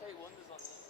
Say wonders on this.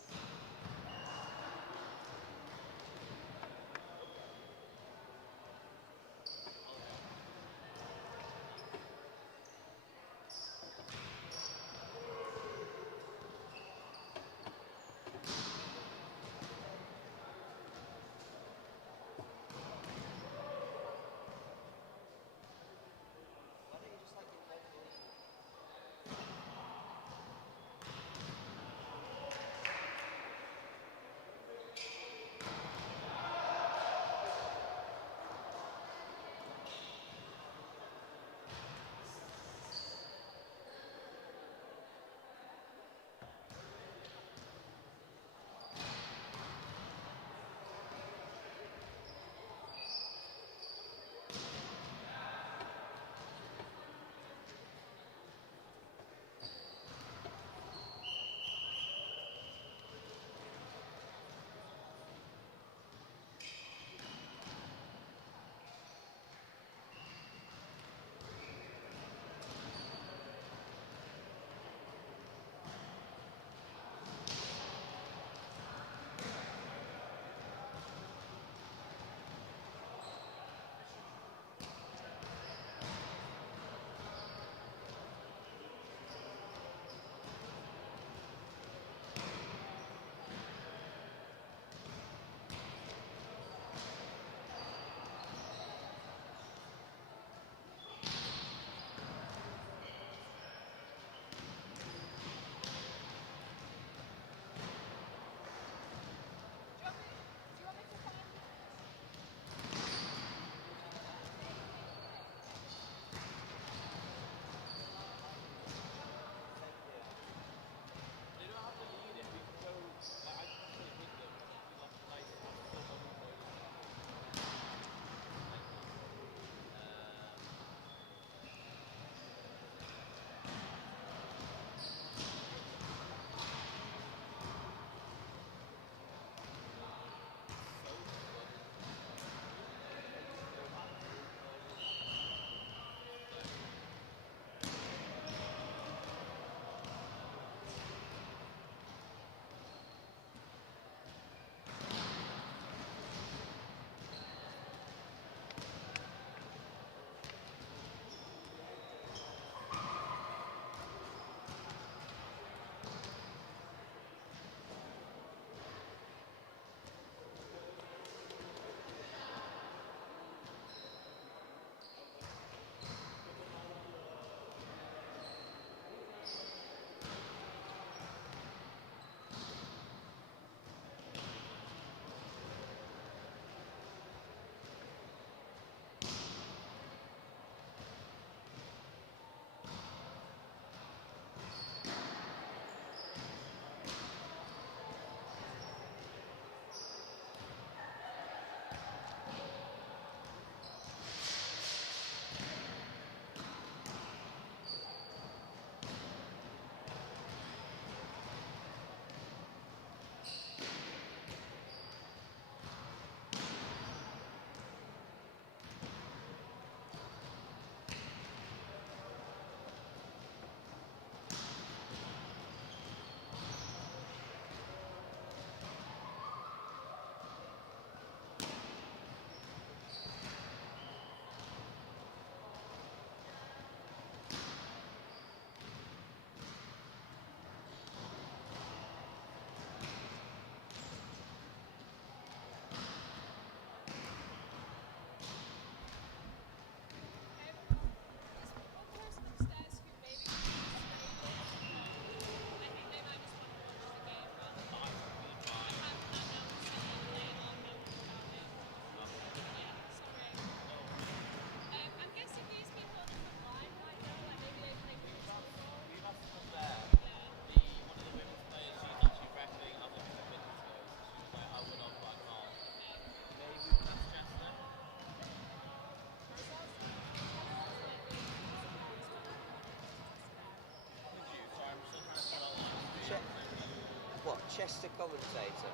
Chester commentator.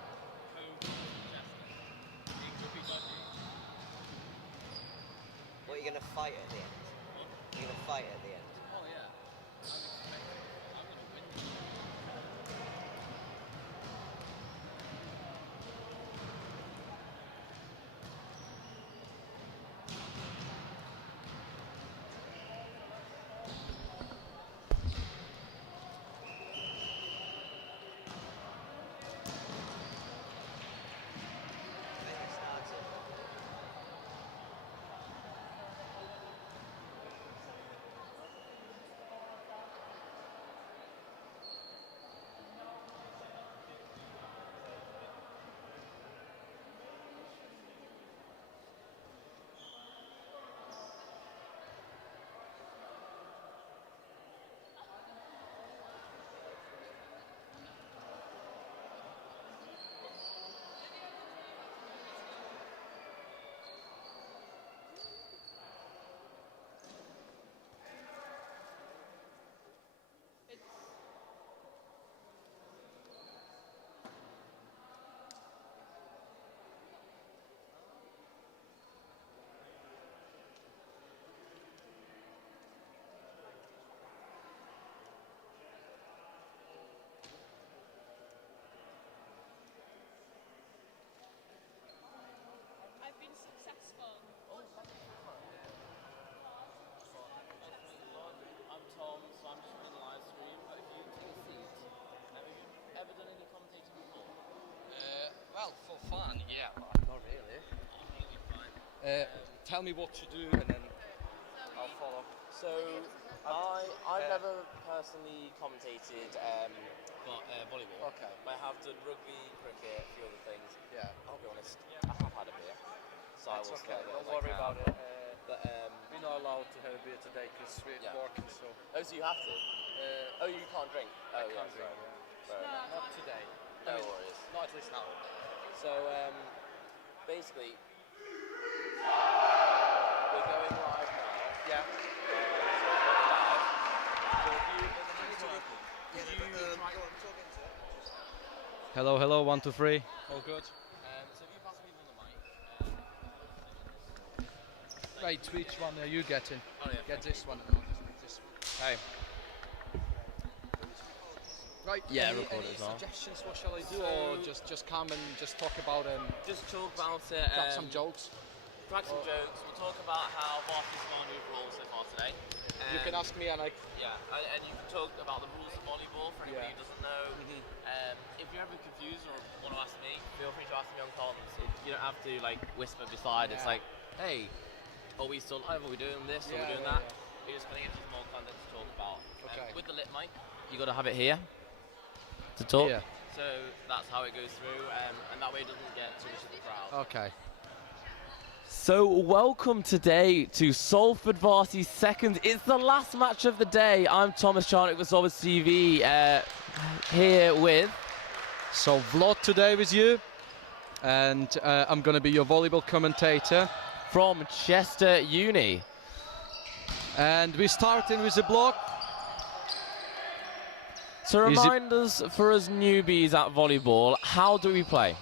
What, are you going to fight at the end? You're going to fight at the end? Oh yeah. I'm expecting. I'm going to win. Yeah, not really. Tell me what to do and then I'll follow. So, I've never personally commentated volleyball. Okay. I have done rugby, cricket, a few other things. Yeah. I'll be honest, I have had a beer. So I That's will okay, swear don't as I worry can. about it. But, We're not allowed to have a beer today because we're working, so... oh, so you have to? Oh, you can't drink? Oh, I can't yeah. drink, Fair enough. Not today. No worries. Not at least now. So, basically, we're going live now. Yeah. Hello, hello, 1, 2, 3. All good. So if you pass me the mic. Right, which one are you getting? Oh yeah. Get this one. This one. Hey. Right. Yeah, any record it as well. suggestions? What shall I do, or just come and just talk about Just talk about it. crack some jokes? Crack some jokes. We'll talk about how Varsy's gone with rules so far today. You can ask me, and I. Yeah, and you can talk about the rules of volleyball for anybody Yeah. who doesn't know. If you're ever confused or want to ask me, feel free to ask me on comments. You don't have to like whisper beside. It's like, hey, are we still live? Are we doing this? Are we doing that? You're just going to get some more content to talk about. Okay. With the lip mic, you got to have it here to talk. Yeah. So that's how it goes through, and that way it doesn't get too much of the crowd. Okay. So welcome today to Salford Varsity Second. It's the last match of the day. I'm Thomas Charnock with Salford TV here with... So Vlod today with you, and I'm going to be your volleyball commentator. From Chester Uni. And we're starting with the block. So remind us, for us newbies at volleyball, how do we play?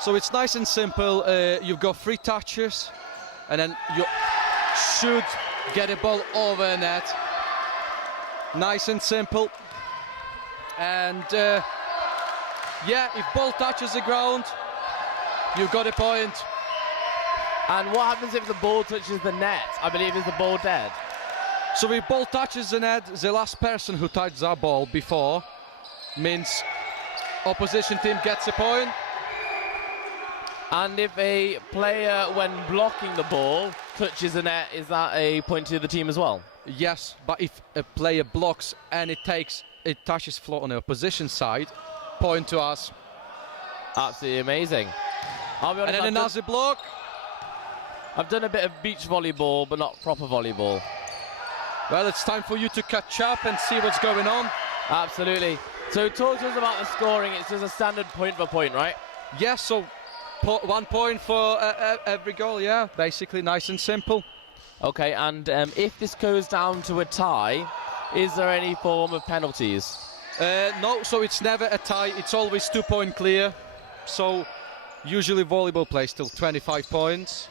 So it's nice and simple. You've got 3 touches, and then you should get a ball over a net. Nice and simple. And yeah, if ball touches the ground, you've got a point. And what happens if the ball touches the net? I believe is the ball dead? So if ball touches the net, the last person who touched that ball before means opposition team gets a point. And if a player, when blocking the ball, touches the net, is that a point to the team as well? Yes, but if a player blocks and it touches floor on the opposition side, point to us. Absolutely amazing. I'll be honest, And then another block. I've done a bit of beach volleyball, but not proper volleyball. Well, it's time for you to catch up and see what's going on. Absolutely. So talk to us about the scoring. It's just a standard point for point, right? Yes, so 1 point for every goal, yeah. Basically nice and simple. Okay, and if this goes down to a tie, is there any form of penalties? No, so it's never a tie. It's always 2 point clear. So usually volleyball plays till 25 points.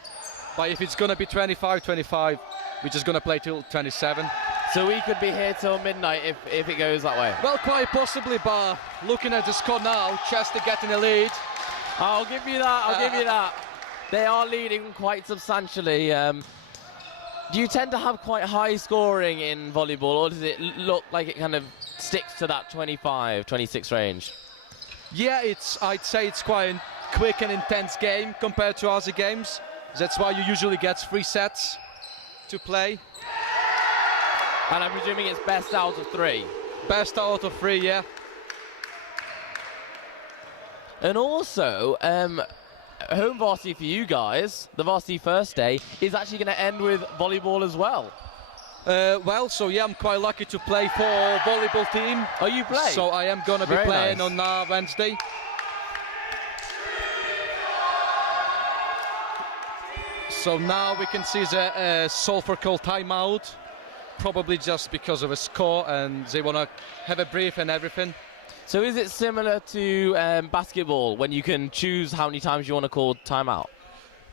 But if it's going to be 25-25, we're just going to play till 27. So we could be here till midnight if it goes that way? Well, quite possibly, but looking at the score now, Chester getting a lead. I'll give you that, I'll give you that. They are leading quite substantially. Do you tend to have quite high scoring in volleyball, or does it look like it kind of sticks to that 25, 26 range? Yeah, I'd say it's quite a quick and intense game compared to other games. That's why you usually get 3 sets to play. And I'm presuming it's best out of 3? Best out of 3, yeah. And also, home varsity for you guys, the varsity first day, is actually going to end with volleyball as well. Well, so yeah, I'm quite lucky to play for a volleyball team. Oh, you play? So I am going to be Very playing nice. on Wednesday. So now we can see the Salford call timeout, probably just because of a score, and they want to have a brief and everything. So is it similar to basketball, when you can choose how many times you want to call timeout?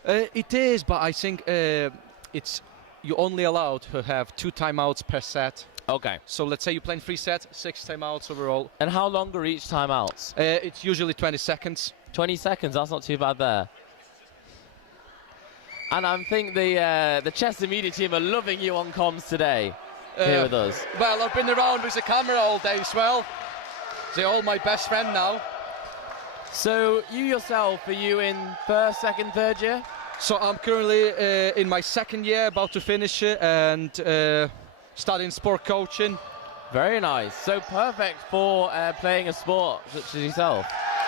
It is, but I think you're only allowed to have 2 timeouts per set. Okay. So let's say you're playing 3 sets, 6 timeouts overall. And how long are each timeouts? It's usually 20 seconds. 20 seconds, that's not too bad there. And I think the Chester media team are loving you on comms today, here with us. Well, I've been around with the camera all day as well. They're all my best friend now. So you yourself, are you in first, second, third year? So I'm currently in my second year, about to finish it, and studying sport coaching. Very nice. So perfect for playing a sport such as yourself.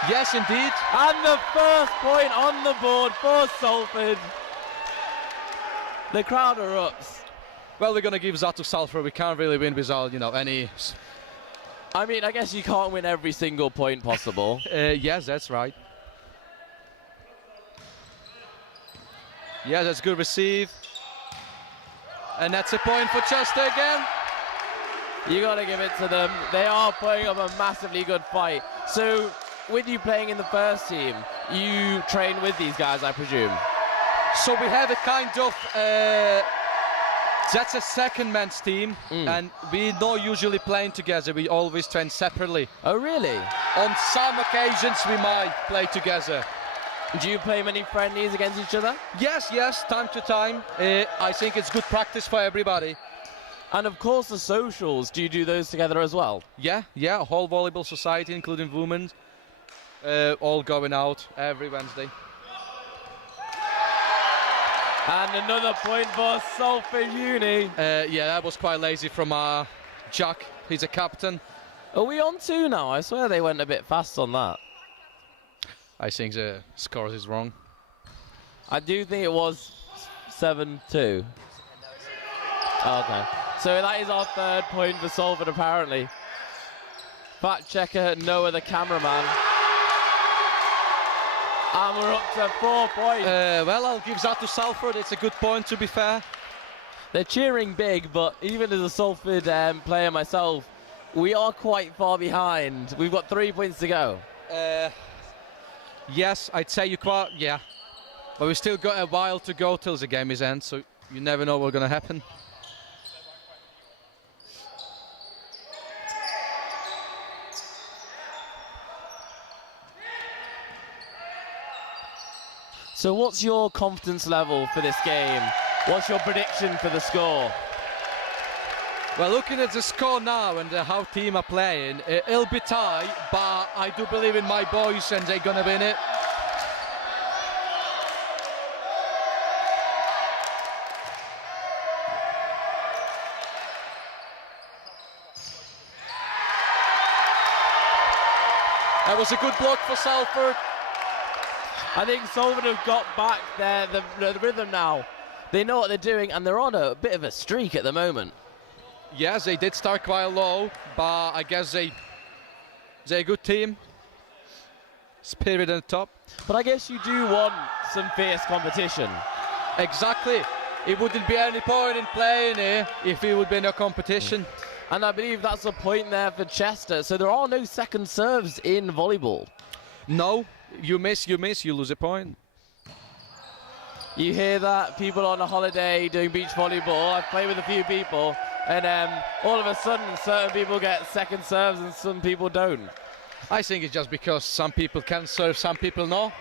Yes, indeed. And the first point on the board for Salford. The crowd erupts. Well, we're going to give that to Salford. We can't really win without, any... I mean, I guess you can't win every single point possible. Yes, that's right. Yeah, that's good receive. And that's a point for Chester again. You got to give it to them. They are putting up a massively good fight. So, with you playing in the first team, you train with these guys, I presume? So we have a kind of... that's a second men's team, and we don't usually playing together. We always train separately. Oh, really? On some occasions, we might play together. Do you play many friendlies against each other? Yes, time to time. I think it's good practice for everybody. And of course the socials, do you do those together as well? Yeah, a whole volleyball society, including women, all going out every Wednesday. And another point for Salford Uni. Yeah, that was quite lazy from Jack. He's a captain. Are we on 2 now? I swear they went a bit fast on that. I think the score is wrong. I do think it was 7-2. Okay. So that is our third point for Salford, apparently. Fact checker, Noah the cameraman. And we're up to 4 points. Well, I'll give that to Salford. It's a good point, to be fair. They're cheering big, but even as a Salford player myself, we are quite far behind. We've got 3 points to go. Yes, I'd say you quite, yeah. But we've still got a while to go till the game is end, so you never know what's going to happen. So what's your confidence level for this game? What's your prediction for the score? Well, looking at the score now and how team are playing, it'll be tight, but I do believe in my boys and they're going to win it. That was a good block for Salford. I think Salford have got back the rhythm now. They know what they're doing, and they're on a bit of a streak at the moment. Yes, they did start quite low, but I guess they're a good team. Spirit on top. But I guess you do want some fierce competition. Exactly. It wouldn't be any point in playing here if it would be no competition. And I believe that's a point there for Chester. So there are no second serves in volleyball. No, you miss, you lose a point. You hear that? People on a holiday doing beach volleyball. I've played with a few people, and all of a sudden certain people get second serves and some people don't. I think it's just because some people can serve, some people no.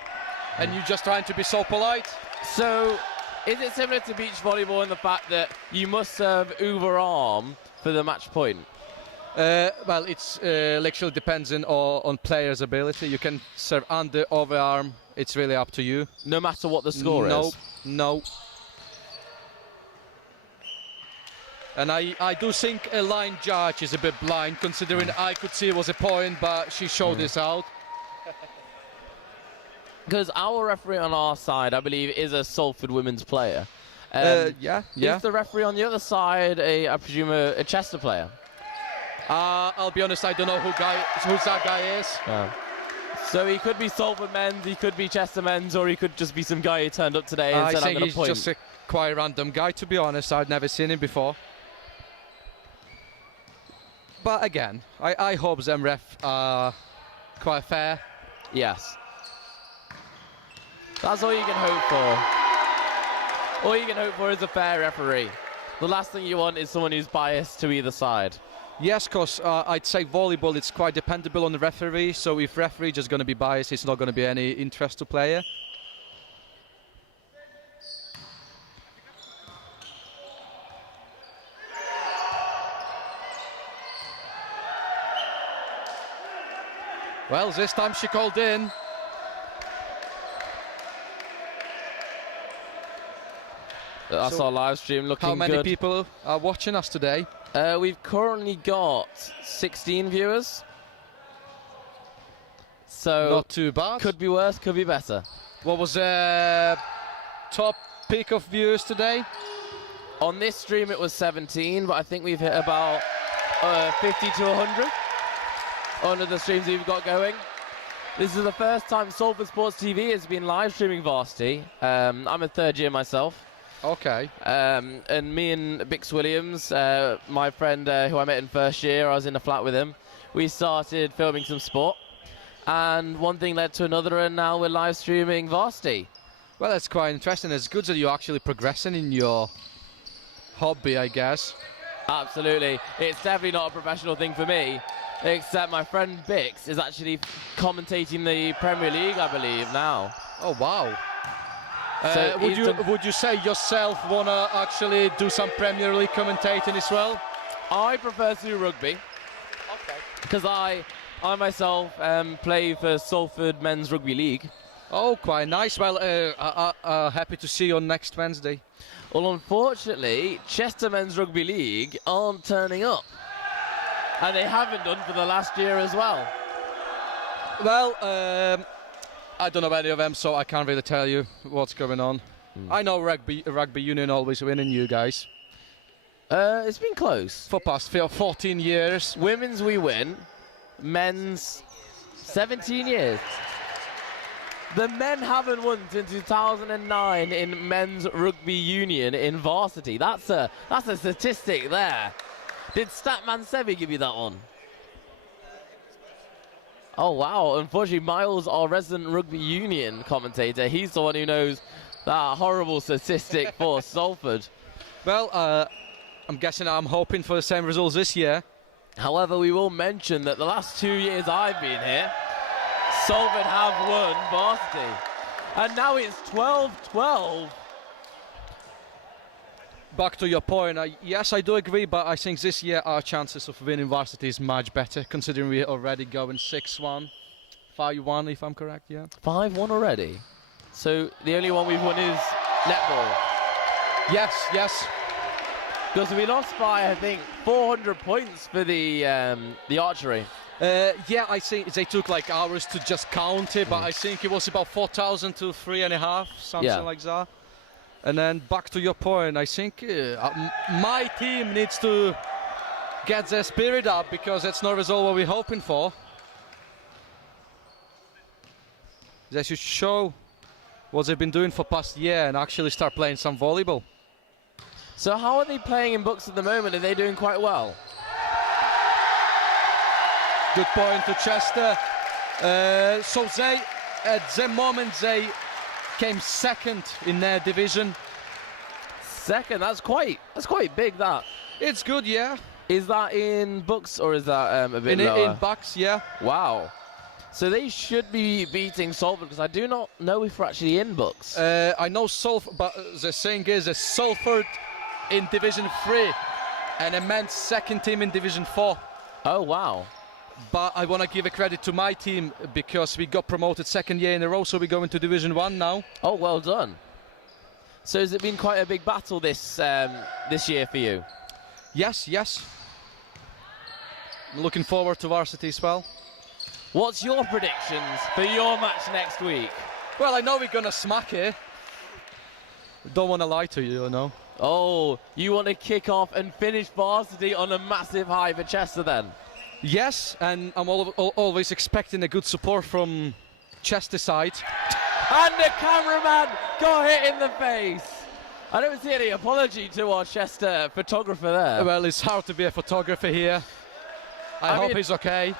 And you're just trying to be so polite. So is it similar to beach volleyball in the fact that you must serve over arm for the match point? Well, it's literally depends on player's ability. You can serve under, overarm. It's really up to you. No matter what the score is? No. And I do think a line judge is a bit blind, considering I could see it was a point, but she showed this out. Because our referee on our side, I believe, is a Salford women's player. Yeah. Is the referee on the other side, I presume, a Chester player? I'll be honest, I don't know who that guy is. Yeah. So he could be Salford Men's, he could be Chester Men's, or he could just be some guy who turned up today and said, I'm going to point. He's just a quite random guy, to be honest. I've never seen him before. But again, I hope them ref are quite fair. Yes. That's all you can hope for. All you can hope for is a fair referee. The last thing you want is someone who's biased to either side. Yes, because I'd say volleyball, it's quite dependable on the referee. So if referee just going to be biased, it's not going to be any interest to player. Well, this time she called in. That's So our live stream looking how many good. people are watching us today? We've currently got 16 viewers. So Not too bad. could be worse, could be better. What was top peak of viewers today? On this stream it was 17, but I think we've hit about 50 to 100 under the streams we've got going. This is the first time Salford Sports TV has been live streaming Varsity. I'm a third year myself. Okay. And me and Bix Williams, my friend who I met in first year, I was in a flat with him. We started filming some sport, and one thing led to another, and now we're live streaming Varsity. Well, that's quite interesting. It's good that you're actually progressing in your hobby, I guess. Absolutely. It's definitely not a professional thing for me, except my friend Bix is actually commentating the Premier League, I believe, now. Oh, wow. So would you say yourself want to actually do some Premier League commentating as well? I prefer to do rugby. Okay. Because I myself play for Salford Men's Rugby League. Oh, quite nice. Well, happy to see you on next Wednesday. Well, unfortunately, Chester Men's Rugby League aren't turning up. And they haven't done for the last year as well. Well, I don't know any of them, so I can't really tell you what's going on. I know rugby union always winning, you guys. It's been close. For past 14 years. Women's we win. Men's 17 years. The men haven't won since 2009 in men's rugby union in Varsity. That's a statistic there. Did Statman Sevi give you that one? Oh wow, unfortunately Miles, our resident rugby union commentator, he's the one who knows that horrible statistic for Salford. Well, I'm guessing I'm hoping for the same results this year. However, we will mention that the last 2 years I've been here, Salford have won Varsity. And now it's 12-12. Back to your point, yes, I do agree, but I think this year our chances of winning Varsity is much better, considering we're already going 6-1, 5-1, if I'm correct, yeah. 5-1 already? So the only one we've won is netball? Yes. Because we lost by, I think, 400 points for the archery. Yeah, I think they took like hours to just count it, but I think it was about 4,000 to 3.5, something like that. And then back to your point, I think my team needs to get their spirit up, because that's not result what we're hoping for. They should show what they've been doing for past year and actually start playing some volleyball. So how are they playing in books at the moment? Are they doing quite well? Good point to Chester. So they, at the moment, they came second in their division. Second, that's quite big, that. It's good, yeah. Is that in books or is that a bit lower? In bucks, yeah. Wow. So they should be beating Salford, because I do not know if we're actually in books. I know Salford, but the thing is that Salford in Division 3 and a men's second team in Division 4. Oh, wow. But I want to give a credit to my team, because we got promoted second year in a row, so we go into Division 1 now. Oh, well done. So has it been quite a big battle this year for you? Yes. I'm looking forward to Varsity as well. What's your predictions for your match next week? Well, I know we're going to smack it. Don't want to lie to you, you know. Oh, you want to kick off and finish Varsity on a massive high for Chester then? Yes, and I'm always expecting a good support from Chester side. And the cameraman got hit in the face. I don't see any apology to our Chester photographer there. Well, it's hard to be a photographer here. I hope he's okay.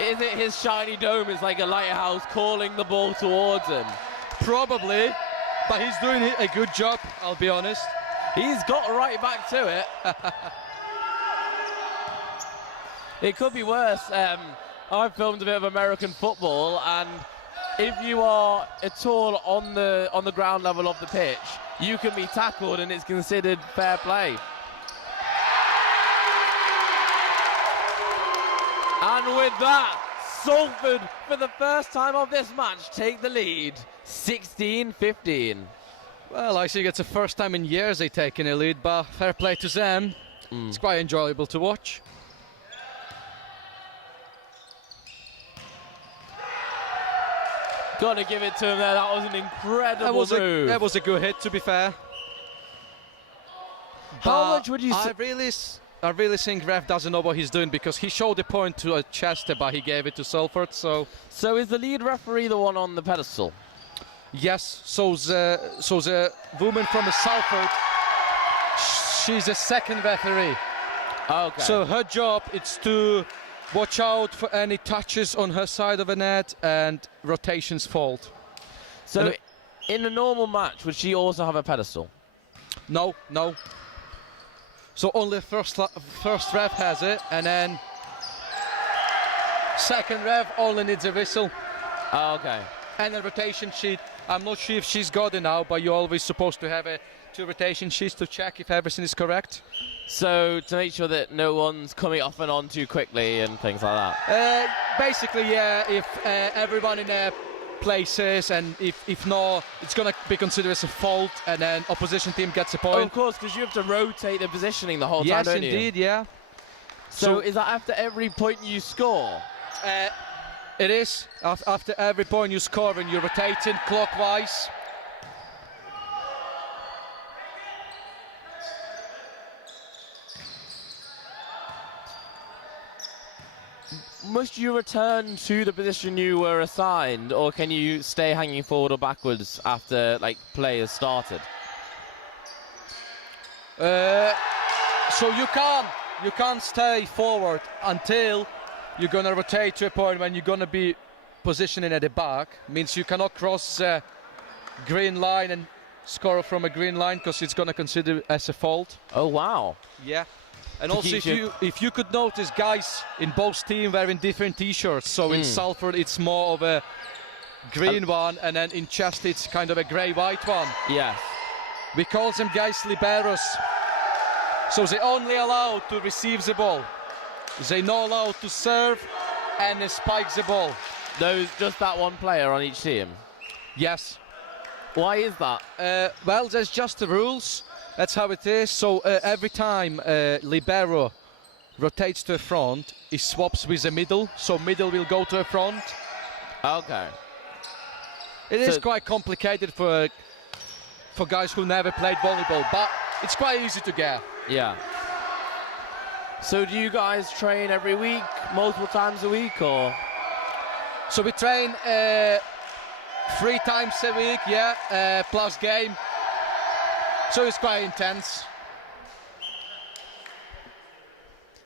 Is it his shiny dome is like a lighthouse calling the ball towards him? Probably, but he's doing a good job, I'll be honest. He's got right back to it. It could be worse. I've filmed a bit of American football, and if you are at all on the ground level of the pitch, you can be tackled and it's considered fair play. And with that, Salford, for the first time of this match, take the lead, 16-15. Well, I think it's the first time in years they've taken a lead, but fair play to them. It's quite enjoyable to watch. Gotta give it to him there. That was an incredible move. That was a good hit, to be fair. How much would you say? I really think ref doesn't know what he's doing, because he showed the point to Chester, but he gave it to Salford. So is the lead referee the one on the pedestal? Yes. So the woman from Salford, she's a second referee. Okay. So her job is to watch out for any touches on her side of the net and rotations fault. So in a normal match, would she also have a pedestal? No. So only first ref has it, and then second ref only needs a whistle. Oh, okay. And a rotation sheet. I'm not sure if she's got it now, but you're always supposed to have 2 rotation sheets to check if everything is correct. So to make sure that no one's coming off and on too quickly and things like that. Basically, yeah. If everyone in their places, and if not, it's gonna be considered as a fault, and then opposition team gets a point. Oh, of course, because you have to rotate the positioning the whole time, don't you? Yes, indeed, yeah. So is that after every point you score? It is. After every point you score, and you're rotating clockwise. Must you return to the position you were assigned, or can you stay hanging forward or backwards after play has started? So you can't stay forward until you're gonna rotate to a point when you're gonna be positioning at the back. Means you cannot cross the green line and score from a green line, because it's gonna consider it as a fault. Oh wow! Yeah. And also, if you could notice, guys in both teams wearing different T-shirts. So in Salford, it's more of a green one, and then in Chester, it's kind of a grey-white one. Yes. We call them guys liberos. So they're only allowed to receive the ball. They're not allowed to serve and spike the ball. Just that one player on each team? Yes. Why is that? Well, there's just the rules. That's how it is. So every time libero rotates to the front, he swaps with the middle. So middle will go to the front. Okay. It is quite complicated for guys who never played volleyball, but it's quite easy to get. Yeah. So do you guys train every week, multiple times a week, or? So we train 3 times a week, yeah, plus game. So it's quite intense.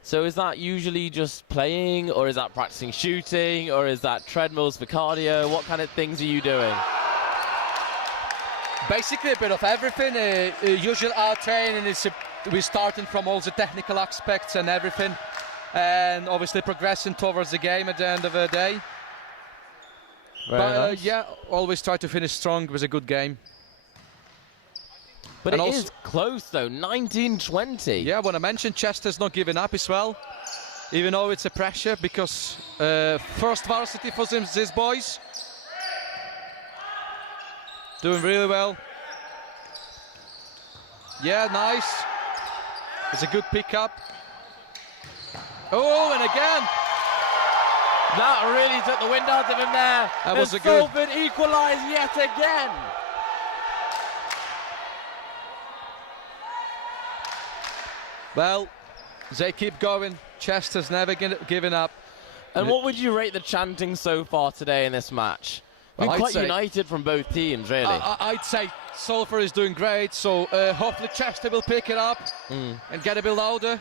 So is that usually just playing, or is that practicing shooting, or is that treadmills for cardio? What kind of things are you doing? Basically a bit of everything. Usually our training is we're starting from all the technical aspects and everything, and obviously progressing towards the game at the end of the day. Nice. Yeah, always try to finish strong with a good game. But it is close though, 19-20. Yeah, when I mentioned Chester's not giving up as well, even though it's a pressure, because first varsity for these boys. Doing really well. Yeah, nice. It's a good pickup. Oh, and again. That really took the wind out of him there. That was a good. Salford equalise yet again. Well, they keep going. Chester's never giving up. And what would you rate the chanting so far today in this match? Well, Been quite united from both teams, really. I'd say Salford is doing great, so hopefully Chester will pick it up and get a bit louder.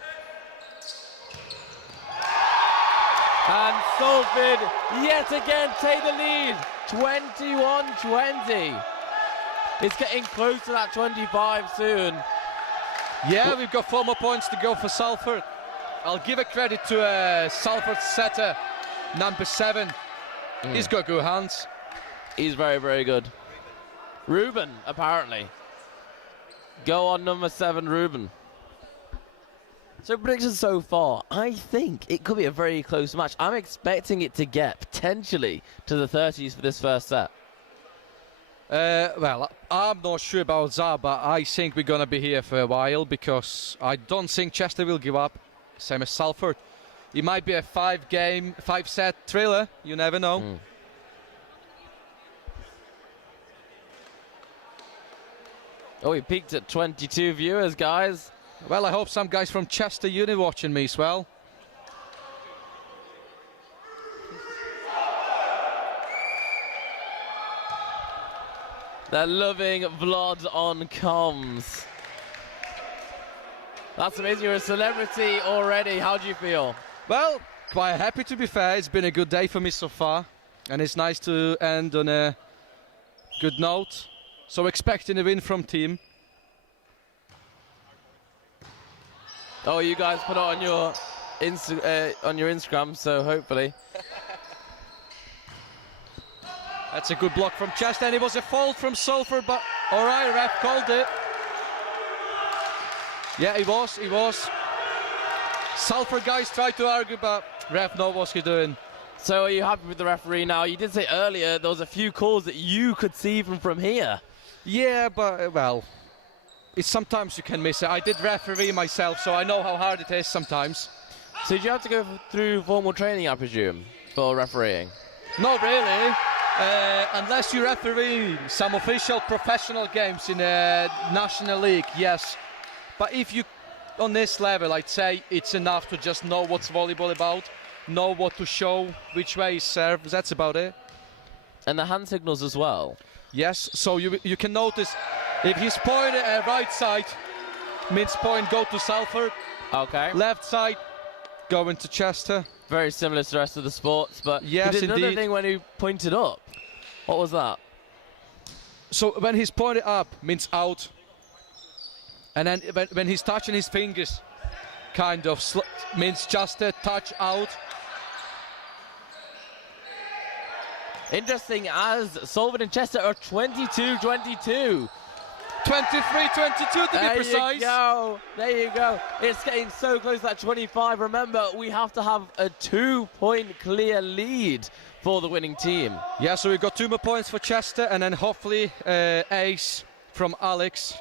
And Salford yet again take the lead, 21-20. It's getting close to that 25 soon. Yeah, we've got 4 more points to go for Salford. I'll give a credit to Salford setter, number 7. He's got good hands. He's very, very good. Ruben, apparently. Go on, number 7, Ruben. So predictions so far, I think it could be a very close match. I'm expecting it to get potentially to the 30s for this first set. Well, I'm not sure about that, but I think we're going to be here for a while because I don't think Chester will give up, same as Salford. It might be a 5-set thriller, you never know. Oh, he peaked at 22 viewers, guys. Well, I hope some guys from Chester Uni watching me as well. They're loving Vlod on comms. That's amazing. You're a celebrity already. How do you feel? Well, quite happy to be fair. It's been a good day for me so far. And it's nice to end on a good note. So expecting a win from team. Oh, you guys put it on your Instagram, so hopefully. That's a good block from Chester, and it was a fault from Salford, but all right, ref called it. Yeah, it was. Salford guys tried to argue, but ref knows what he's doing. So are you happy with the referee now? You did say earlier there was a few calls that you could see from here. Yeah, but, well, it's sometimes you can miss it. I did referee myself, so I know how hard it is sometimes. So did you have to go through formal training, I presume, for refereeing? Not really. Unless you referee some official professional games in a national league, yes. But if you, on this level, I'd say it's enough to just know what's volleyball about, know what to show, which way is serve, that's about it. And the hand signals as well? Yes, so you can notice if he's pointing at right side, means point go to Salford. Okay. Left side, going to Chester. Very similar to the rest of the sports, but yes, he did another indeed. thing when he pointed up. What was that? So when he's pointed up, means out. And then when he's touching his fingers, kind of means just a touch out. Interesting, as Salford and Chester are 22-22. 23-22 to be precise. There you go. It's getting so close to that 25. Remember, we have to have a 2-point clear lead for the winning team. Yeah, so we've got 2 more points for Chester, and then hopefully ace from Alex.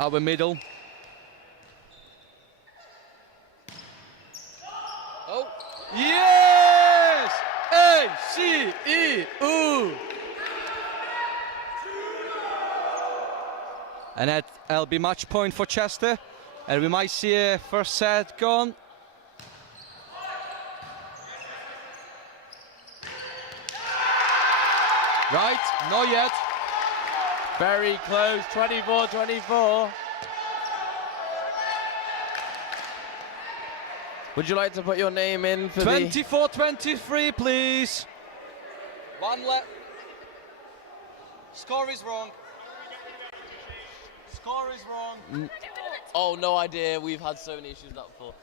Our middle. Oh, yes! A-C-E-U! And that'll be match point for Chester. And we might see a first set gone. Right, not yet. Very close, 24-24. Would you like to put your name in for 24-23, please. One left. Score is wrong. Score is wrong. Oh, no idea. We've had so many issues with that before.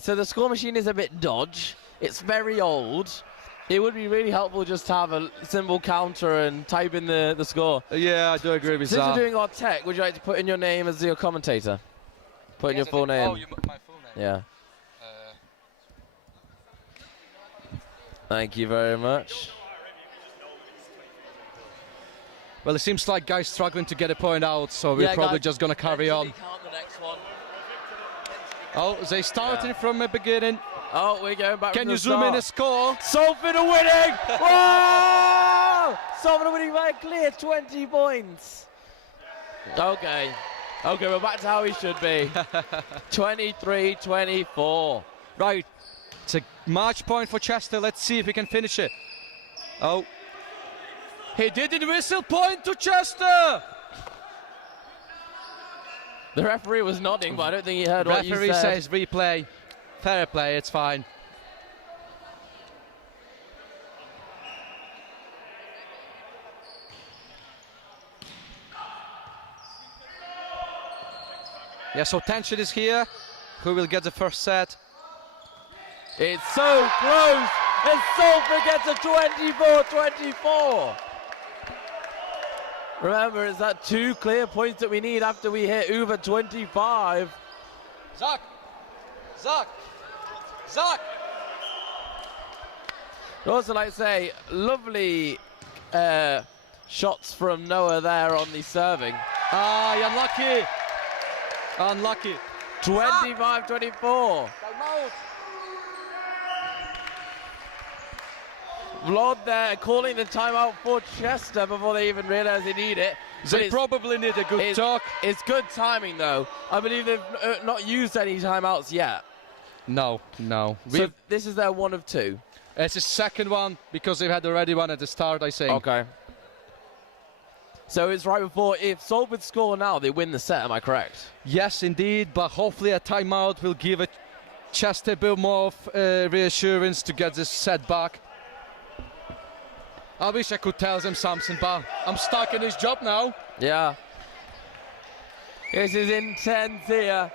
So the score machine is a bit dodge. It's very old. It would be really helpful just to have a simple counter and type in the score. Yeah, I do agree with that. Since you're doing our tech, would you like to put in your name as your commentator? Put in your full name. Oh, my full name. Yeah. Thank you very much. Well, it seems like guys struggling to get a point out, so we're probably just going to carry on. Count the next one. Oh, they started from the beginning. Oh, we're going back. Can you zoom in the score? Salford are winning! Whoa! Salford are winning by a clear 20 points. Okay. Okay, we're back to how we should be. 23-24. Right. It's a match point for Chester. Let's see if he can finish it. Oh. He didn't whistle, point to Chester! The referee was nodding, but I don't think he heard what you said. Referee says replay. Fair play, it's fine. Yeah, so tension is here. Who will get the first set? It's so close! And Salford gets a 24-24! Remember, it's that 2 clear points that we need after we hit over 25. Zach! Zach! Zach! I'd also like to say, lovely shots from Noah there on the serving. Unlucky. Unlucky. 25-24. Vlod there calling the timeout for Chester before they even realise they need it. They probably need a good talk. It's good timing though. I believe they've not used any timeouts yet. No. So this is their one of two. It's the second one because they've had already one at the start, I think. Okay. So it's right before, if Salford score now, they win the set, am I correct? Yes, indeed, but hopefully a timeout will give Chester a bit more of reassurance to get this set back. I wish I could tell them something, but I'm stuck in this job now. Yeah. This is intense here.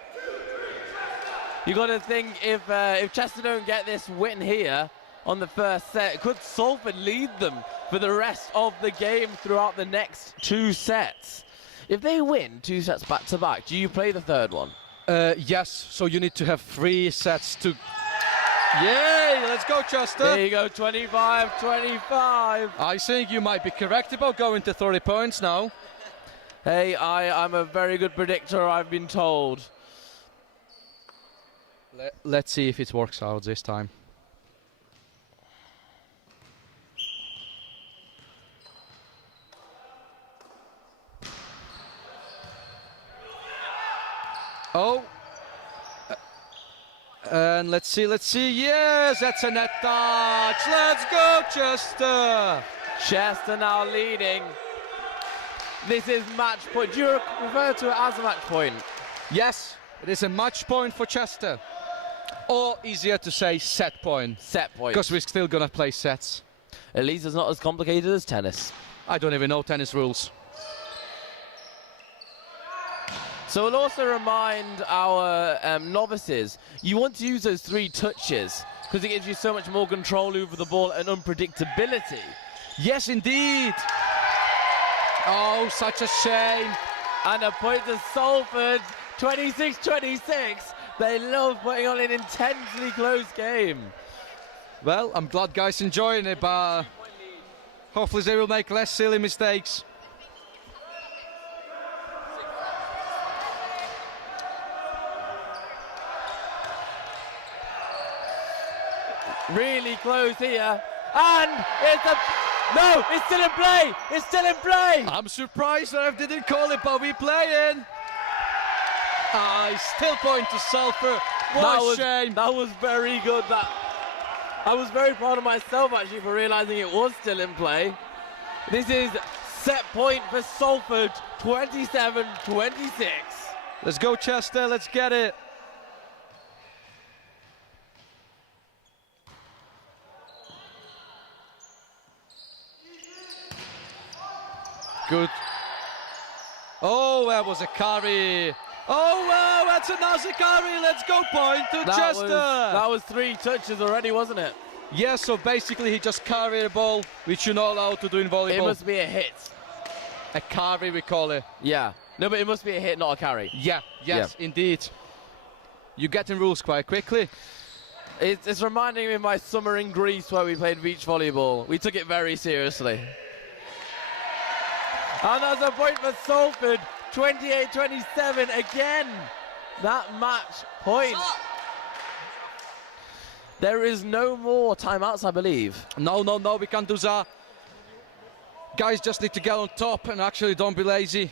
You got to think if Chester don't get this win here on the first set, could Salford lead them for the rest of the game throughout the next two sets? If they win 2 sets back to back, do you play the third one? Yes, so you need to have 3 sets to... Yay, let's go, Chester. There you go, 25-25. I think you might be correct about going to 30 points now. Hey, I'm a very good predictor, I've been told. Let's see if it works out this time. Oh. And let's see. Yes, that's a net touch. Let's go, Chester. Chester now leading. This is match point. Do you refer to it as a match point? Yes, it is a match point for Chester. Or easier to say, set point. Set point. Because we're still going to play sets. At least it's not as complicated as tennis. I don't even know tennis rules. So we'll also remind our novices, you want to use those 3 touches because it gives you so much more control over the ball and unpredictability. Yes, indeed. Oh, such a shame. And a point to Salford, 26-26. They love putting on an intensely close game. Well, I'm glad guys enjoying it, but hopefully they will make less silly mistakes. Really close here, and it's still in play. It's still in play. I'm surprised that I didn't call it, but we playing. I still point to Salford. What a shame. That was very good. I was very proud of myself actually for realizing it was still in play. This is set point for Salford, 27-26. Let's go, Chester. Let's get it. Good. Oh, that was a carry. Oh, wow, that's another carry. Let's go, point to Chester. That was 3 touches already, wasn't it? Yes, so basically he just carried the ball, which you're not allowed to do in volleyball. It must be a hit. A carry, we call it. Yeah. No, but it must be a hit, not a carry. Yeah, yes, indeed. You get in rules quite quickly. It's reminding me of my summer in Greece where we played beach volleyball. We took it very seriously. And that's a point for Salford, 28-27 again. That match point. There is no more timeouts, I believe. No, we can't do that. Guys just need to get on top and actually don't be lazy.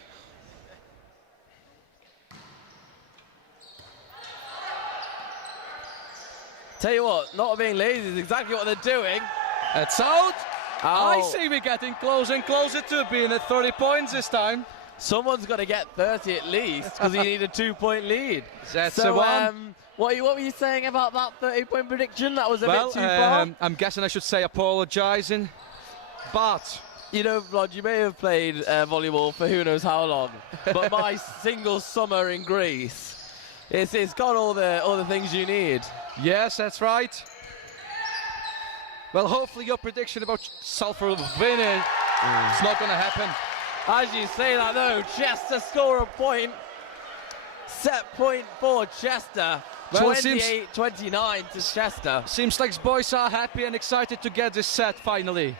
Tell you what, not being lazy is exactly what they're doing. It's out. Oh. I see we're getting closer and closer to being at 30 points this time. Someone's got to get 30 at least because you need a 2-point lead. That's so, the one. What were you saying about that 30-point prediction? That was a bit too far. I'm guessing I should say apologising, but... You know, Vlod, you may have played volleyball for who knows how long, but my single summer in Greece, it's got all the things you need. Yes, that's right. Well, hopefully your prediction about Salford winning is not going to happen. As you say that, though, Chester score a point. Set point for Chester. Well, 28-29 to Chester. Seems like boys are happy and excited to get this set finally.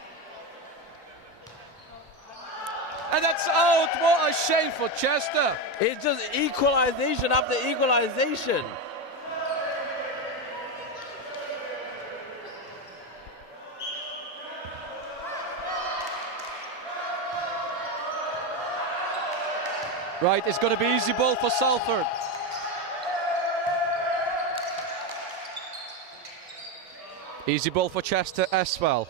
And that's out. What a shame for Chester. It's just equalisation after equalisation. Right, it's going to be easy ball for Salford. Easy ball for Chester as well.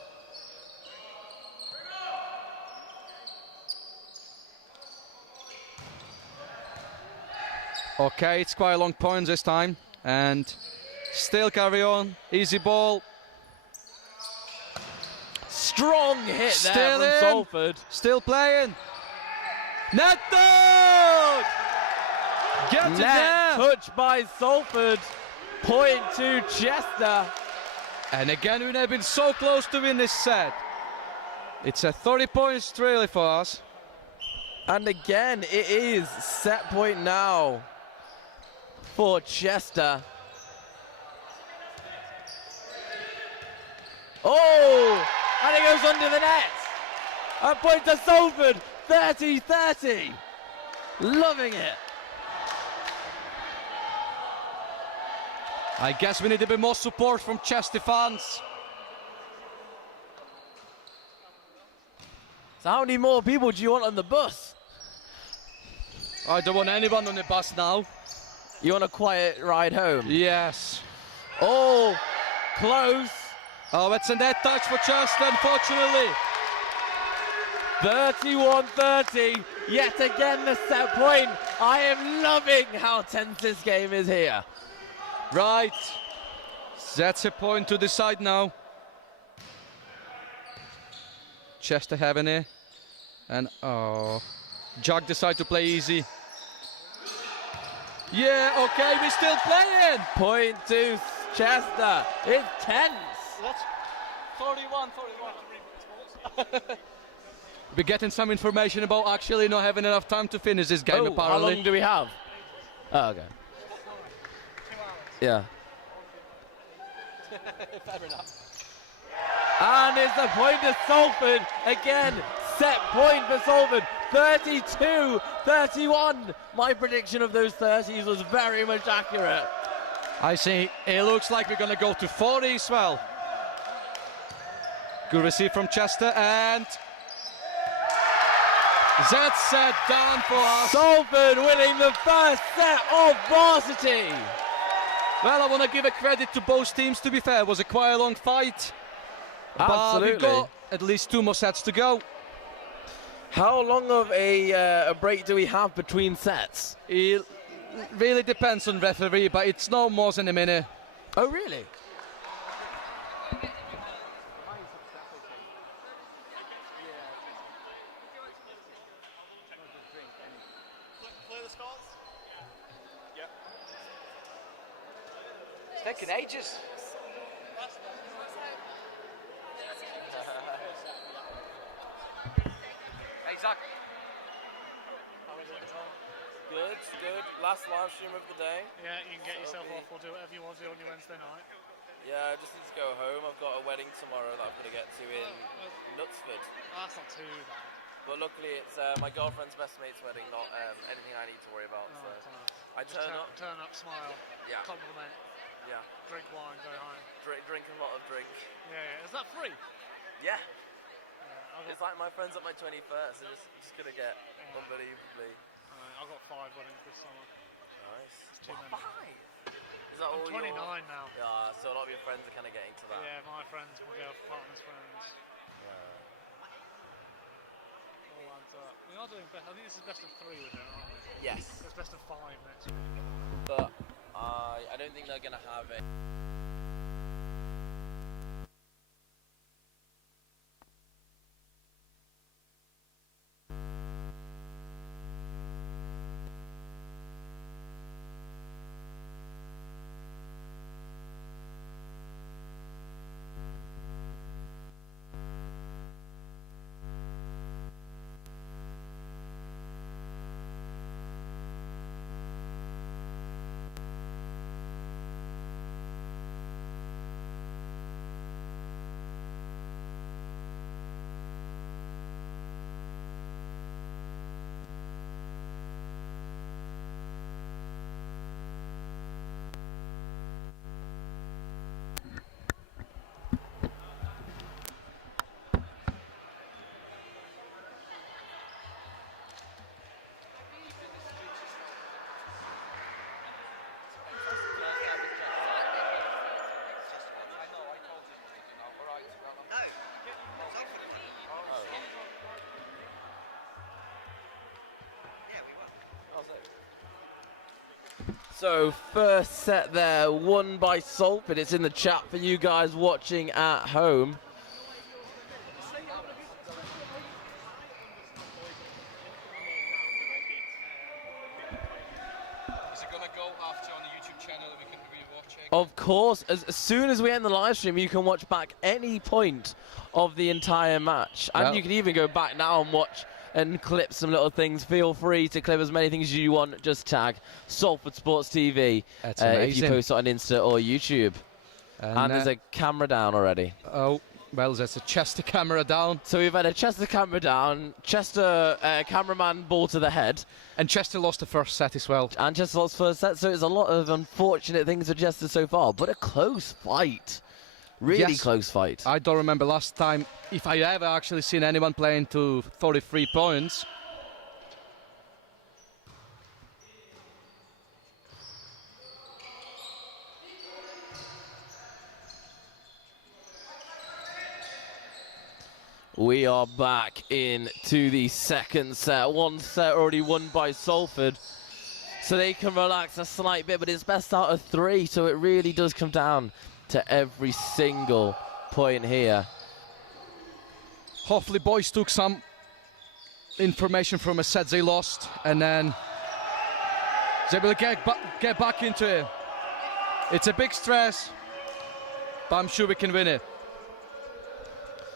Okay, it's quite a long point this time. And still carry on. Easy ball. Strong hit Still there from in. Salford. Still playing. Net down! Get it Net there! touch by Salford. Point to Chester. And again, we've been so close to win this set. It's a 30 points really for us. And again, it is set point now for Chester. Oh, and it goes under the net. A point to Salford, 30-30. Loving it. I guess we need a bit more support from Chester fans. So how many more people do you want on the bus? I don't want anyone on the bus now. You want a quiet ride home? Yes. Oh, close. Oh, it's a net touch for Chester, unfortunately. 31-30, yet again the set point. I am loving how tense this game is here. Right. That's a point to decide now. Chester having it. And oh, Jug decide to play easy. Yeah, okay, we're still playing. Point to Chester. It's tense. That's 41. We're getting some information about actually not having enough time to finish this game, How apparently. long do we have? Oh, okay. Yeah. Fair enough. And it's a point to Salford. Again, set point for Salford. 32-31. My prediction of those 30s was very much accurate. I see. It looks like we're going to go to 40 as well. Good receive from Chester, and that's set down for us. Salford winning the first set of Varsity. Well, I want to give a credit to both teams, to be fair. It was a quite a long fight. But we've Absolutely. got at least 2 more sets to go. How long of a break do we have between sets? It really depends on referee, but it's no more than a minute. Oh, really? It's taking ages. Exactly. Good, good. Last live stream of the day. Yeah, you can get yourself off or do whatever you want to do on your Wednesday night. Yeah, I just need to go home. I've got a wedding tomorrow that I've got to get to in Knutsford. That's not too bad. But luckily it's my girlfriend's best mate's wedding, not anything I need to worry about. So I Just turn up, smile, Yeah. compliment, Yeah, drink wine, go home. drink a lot of drink. Yeah, yeah. Is that free? Yeah, Yeah, it's like my friends at my 21st. They're just gonna get Yeah. unbelievably I've got 5 weddings this summer. nice. It's too many. 5? Is that all I'm 29 now. Yeah, so a lot of your friends are kind of getting to that. Yeah, my friends, my girl partner's friends. All adds up. We are doing best. I think this is best of 3 we're doing, aren't we? Yes, It's best of 5 next week. but I don't think they're gonna have it. So first set there, won by Salford. It's in the chat for you guys watching at home. Is it going to go after on the YouTube channel that we can be watching? Of course, as soon as we end the live stream, you can watch back any point of the entire match. And you can even go back now and watch and clip some little things. Feel free to clip as many things as you want. Just tag Salford Sports TV if you post it on Insta or YouTube. And there's a camera down already. Oh, well, there's a Chester camera down. So we've had a Chester camera down, Chester cameraman ball to the head. And Chester lost the first set as well. And Chester lost first set, so it's a lot of unfortunate things for Chester so far, but a close fight. Really close fight. I don't remember last time if I ever actually seen anyone playing to 33 points. We are back into the second set. One set already won by Salford, so they can relax a slight bit, but it's best out of 3, so it really does come down to every single point here. Hopefully boys took some information from a set they lost, and then they will get back into it. It's a big stress, but I'm sure we can win it.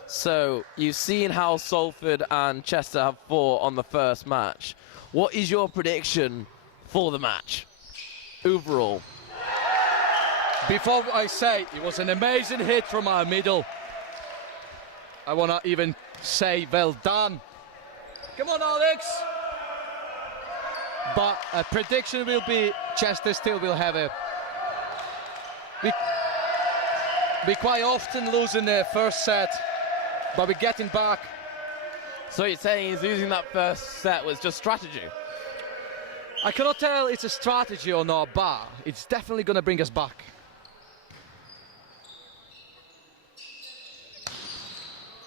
So you've seen how Salford and Chester have fought on the first match. What is your prediction for the match overall? Before I say, it was an amazing hit from our middle. I want to even say well done. Come on, Alex. But a prediction will be Chester still will have it. We quite often lose in the first set, but we're getting back. So you're saying he's losing that first set was just strategy? I cannot tell it's a strategy or not, but it's definitely going to bring us back.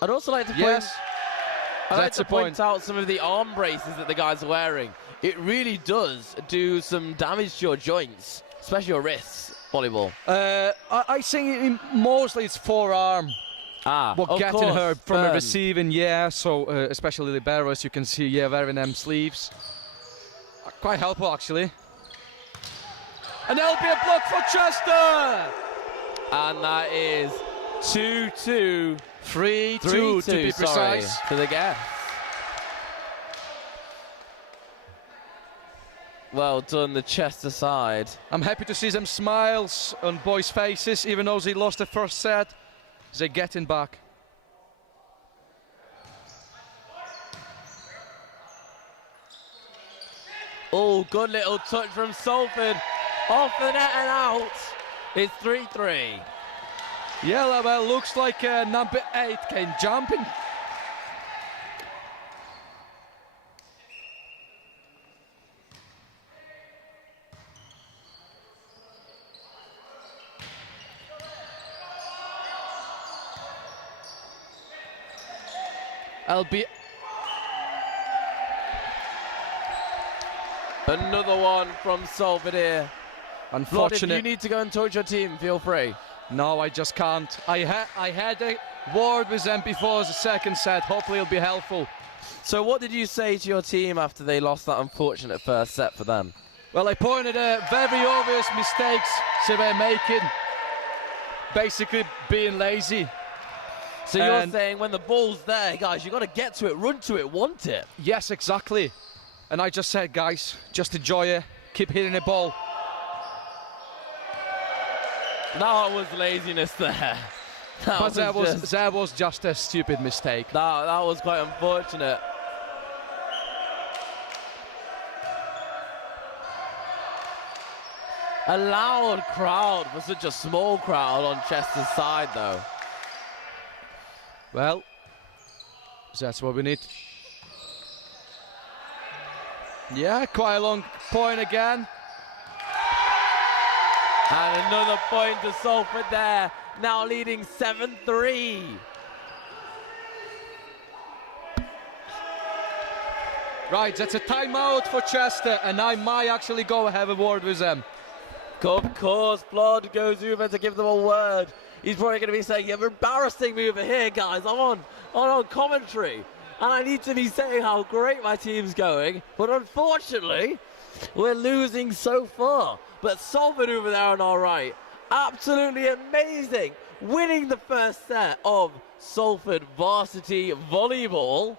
I'd also like to point out some of the arm braces that the guys are wearing. It really does do some damage to your joints, especially your wrists, volleyball. I think mostly it's forearm. What getting her from a receiving, so especially libero, as you can see, wearing them sleeves. Quite helpful, actually. And there'll be a block for Chester! And that is 2-2. 3-2 to be precise. To the guests. Well done, the Chester side. I'm happy to see some smiles on boys' faces, even though they lost the first set. They're getting back. Oh, good little touch from Salford. Off the net and out. It's 3-3. Yeah, well, looks like number 8 came jumping. Another one from Salford here. Unfortunate. Vlod, if you need to go and talk to your team, feel free. No, I just can't. I had a word with them before the second set. Hopefully it'll be helpful. So what did you say to your team after they lost that unfortunate first set for them? Well, I pointed at very obvious mistakes they were making. Basically being lazy. So you're saying when the ball's there, guys, you've got to get to it, run to it, want it. Yes, exactly. And I just said, guys, just enjoy it. Keep hitting the ball. That was laziness there. That was just a stupid mistake. That was quite unfortunate. A loud crowd for such a small crowd on Chester's side, though. Well, that's what we need. Yeah, quite a long point again. And another point to Salford there, now leading 7-3. Right, that's a timeout for Chester, and I might actually go have a word with them. Of course, Vlod goes over to give them a word. He's probably going to be saying, you're embarrassing me over here, guys. I'm on commentary. And I need to be saying how great my team's going. But unfortunately, we're losing so far. But Salford over there on our right, absolutely amazing. Winning the first set of Salford Varsity Volleyball.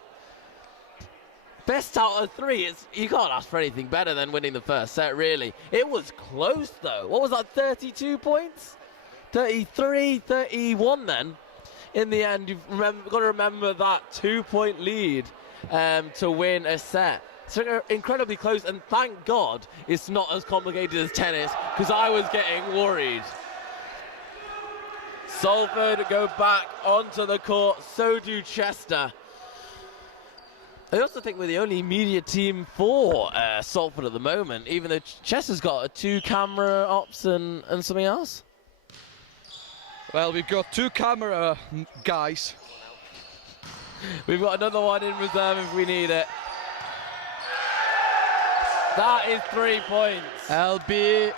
Best out of 3. You can't ask for anything better than winning the first set, really. It was close, though. What was that, 32 points? 33, 31 then. In the end, you've got to remember that 2-point lead to win a set. So incredibly close, and thank God it's not as complicated as tennis, because I was getting worried. Salford go back onto the court, so do Chester. I also think we're the only media team for Salford at the moment, even though Chester's got a 2 camera ops and something else. Well, we've got 2 camera guys. We've got another one in reserve if we need it. That is 3 points. LB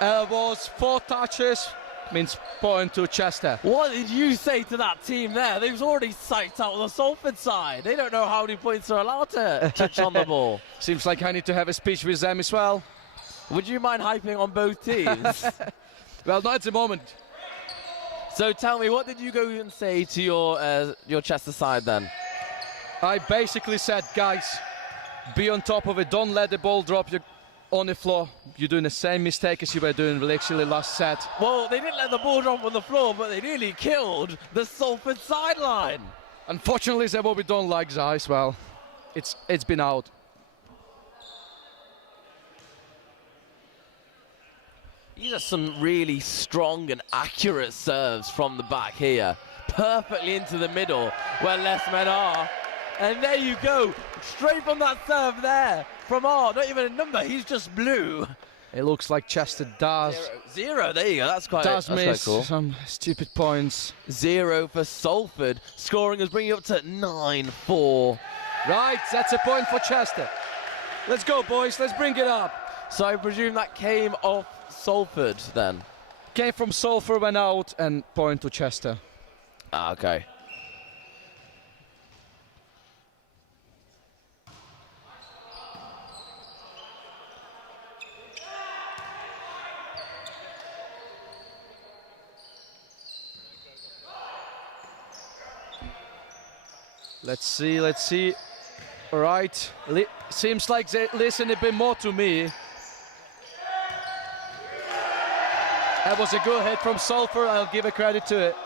elbows, 4 touches, means point to Chester. What did you say to that team there? They've already psyched out the Salford side. They don't know how many points they're allowed to touch on the ball. Seems like I need to have a speech with them as well. Would you mind hyping on both teams? Well, not at the moment. So tell me, what did you go and say to your Chester side then? I basically said, guys, be on top of it. Don't let the ball drop you on the floor. You're doing the same mistake as you were doing literally last set. Well, they didn't let the ball drop on the floor, but they nearly killed the Salford sideline. Unfortunately, that's what we don't like, guys. Well, it's been out. These are some really strong and accurate serves from the back here. Perfectly into the middle where less men are. And there you go, straight from that serve there. From R, not even a number, he's just blue. It looks like Chester does. Zero, there you go, that's quite Miss cool. Some stupid points. 0 for Salford. Scoring is bringing up to 9-4. Right, that's a point for Chester. Let's go, boys, let's bring it up. So I presume that came off Salford then? Came from Salford, went out, and point to Chester. Ah, okay. Let's see. All right, seems like they listen a bit more to me. That was a good hit from Salford, I'll give a credit to it.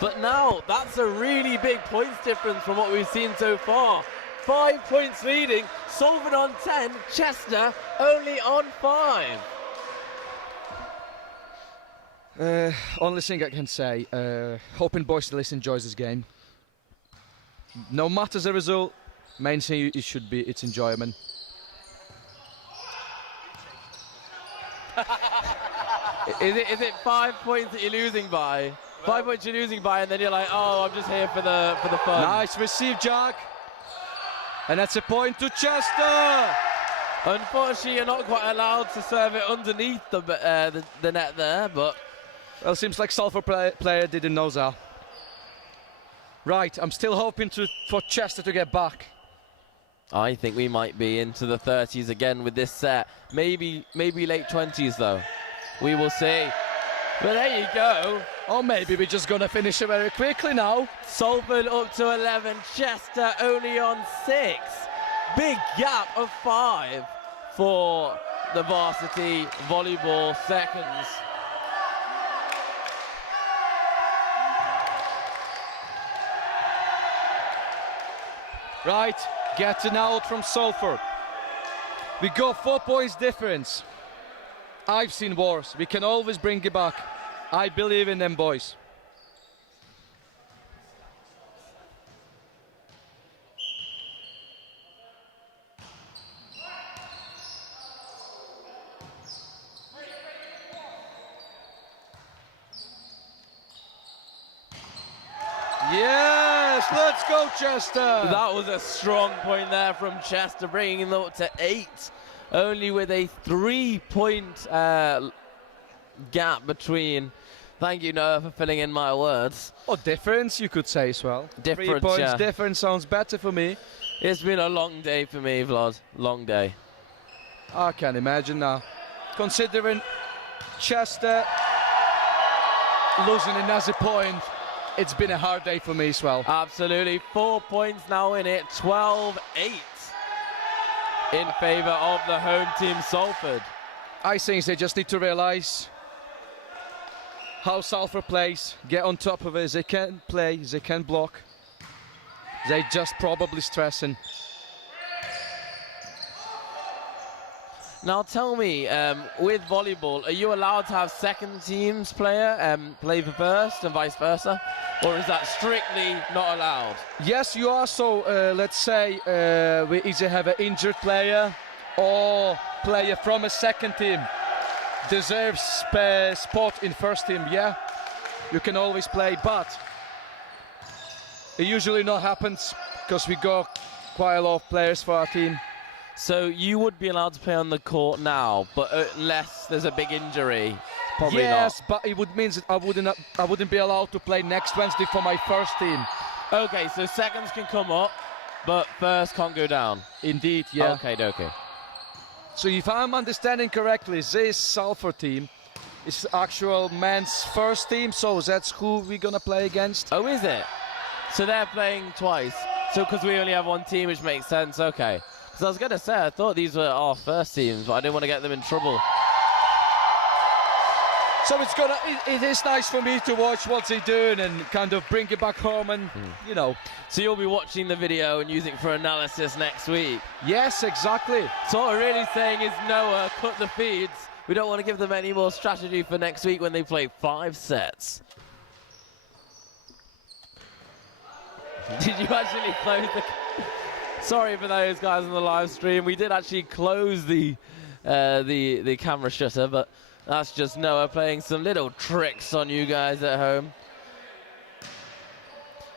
But now, that's a really big points difference from what we've seen so far. 5 points leading, Salford on 10, Chester only on 5. Only thing I can say, hoping boys list enjoys this game. No matter the result, main thing it should be its enjoyment. Is it 5 points that you're losing by? 5 points you're losing by, and then you're like, oh, I'm just here for the fun. Nice receive, Jack. And that's a point to Chester. Unfortunately, you're not quite allowed to serve it underneath the net there, but... Well, seems like Salford player didn't know that. Right, I'm still hoping for Chester to get back. I think we might be into the 30s again with this set. Maybe late 20s, though. We will see. But there you go. Or maybe we're just going to finish it very quickly now. Salford up to 11, Chester only on 6. Big gap of 5 for the Varsity Volleyball seconds. Right, getting out from Salford. We got 4 points difference. I've seen worse. We can always bring it back. I believe in them boys. Yes, let's go Chester. That was a strong point there from Chester, bringing them up to 8. Only with a 3-point gap between. Thank you, Noah, for filling in my words. Or difference, you could say as well. Difference, 3 points yeah. difference sounds better for me. It's been a long day for me, Vlod. Long day. I can imagine now. Considering Chester losing another point, it's been a hard day for me as well. Absolutely. 4 points now in it. 12-8 in favour of the home team, Salford. I think they just need to realise how Salford plays, get on top of it. They can play, they can block. They just probably stressing. Now tell me, with volleyball, are you allowed to have second teams player play for first and vice versa? Or is that strictly not allowed? Yes, you are. So let's say we either have an injured player or player from a second team deserves spot in first team. Yeah, you can always play, but it usually not happens because we got quite a lot of players for our team. So you would be allowed to play on the court now, but unless there's a big injury, probably yes, not. but it would mean that I wouldn't be allowed to play next Wednesday for my first team. Okay, so seconds can come up, but first can't go down. Indeed, yeah. Okay. So if I'm understanding correctly, this Salford team is actual men's first team, so that's who we're gonna play against. Oh, is it? So they're playing twice. So because we only have one team, which makes sense. Okay. Because I was gonna say, I thought these were our first teams, but I didn't want to get them in trouble. So it is nice for me to watch what they're doing and kind of bring it back home and, you know. So you'll be watching the video and using it for analysis next week. Yes, exactly. So what we're really saying is, Noah, cut the feeds. We don't want to give them any more strategy for next week when they play 5 sets. Did you actually close the... Sorry for those guys on the live stream. We did actually close the camera shutter, but that's just Noah playing some little tricks on you guys at home.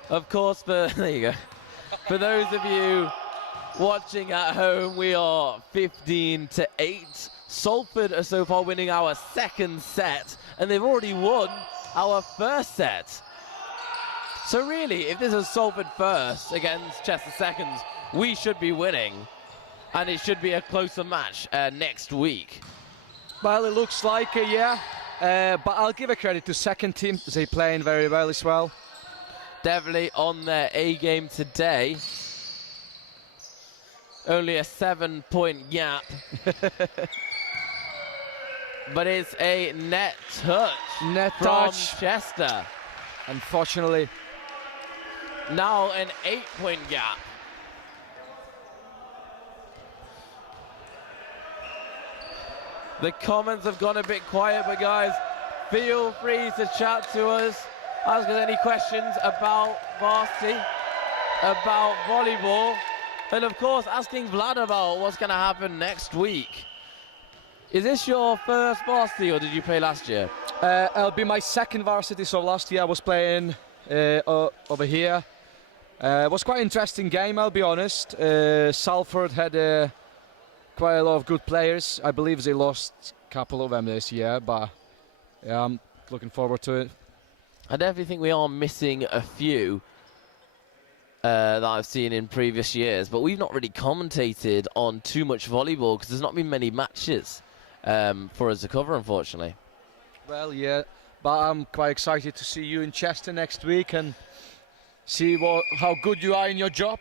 Of course, there you go. For those of you watching at home, we are 15-8. Salford are so far winning our second set, and they've already won our first set. So really, if this is Salford first against Chester seconds, we should be winning, and it should be a closer match next week. Well, it looks like yeah, but I'll give a credit to second team. They're playing very well as well. Definitely on their A game today. Only a 7-point gap. But it's a net touch from Chester. Unfortunately. Now an 8-point gap. The comments have gone a bit quiet, but guys, feel free to chat to us. Ask us any questions about Varsity, about volleyball, and of course asking Vlad about what's going to happen next week. Is this your first Varsity or did you play last year? It'll be my second Varsity, so last year I was playing over here. It was quite an interesting game, I'll be honest. Salford had quite a lot of good players. I believe they lost a couple of them this year, but yeah, I'm looking forward to it. I definitely think we are missing a few that I've seen in previous years, but we've not really commentated on too much volleyball because there's not been many matches for us to cover, unfortunately. Well, yeah, but I'm quite excited to see you in Chester next week and see how good you are in your job.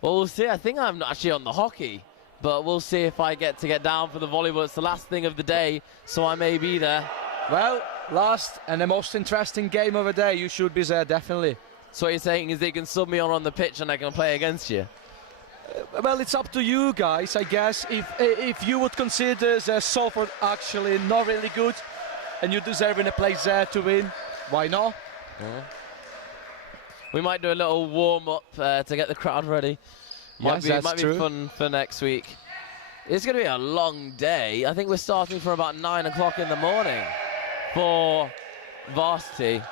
Well, we'll see. I think I'm actually on the hockey, but we'll see if I get down for the volleyball. It's the last thing of the day, so I may be there. Well, last and the most interesting game of the day, you should be there, definitely. So what you're saying is they can sub me on the pitch and I can play against you? Well, it's up to you guys, I guess. If you would consider that Salford actually not really good and you deserving a place there to win, why not? Yeah. We might do a little warm-up to get the crowd ready. Might be fun for next week. It's going to be a long day. I think we're starting from about 9 o'clock in the morning for Varsity.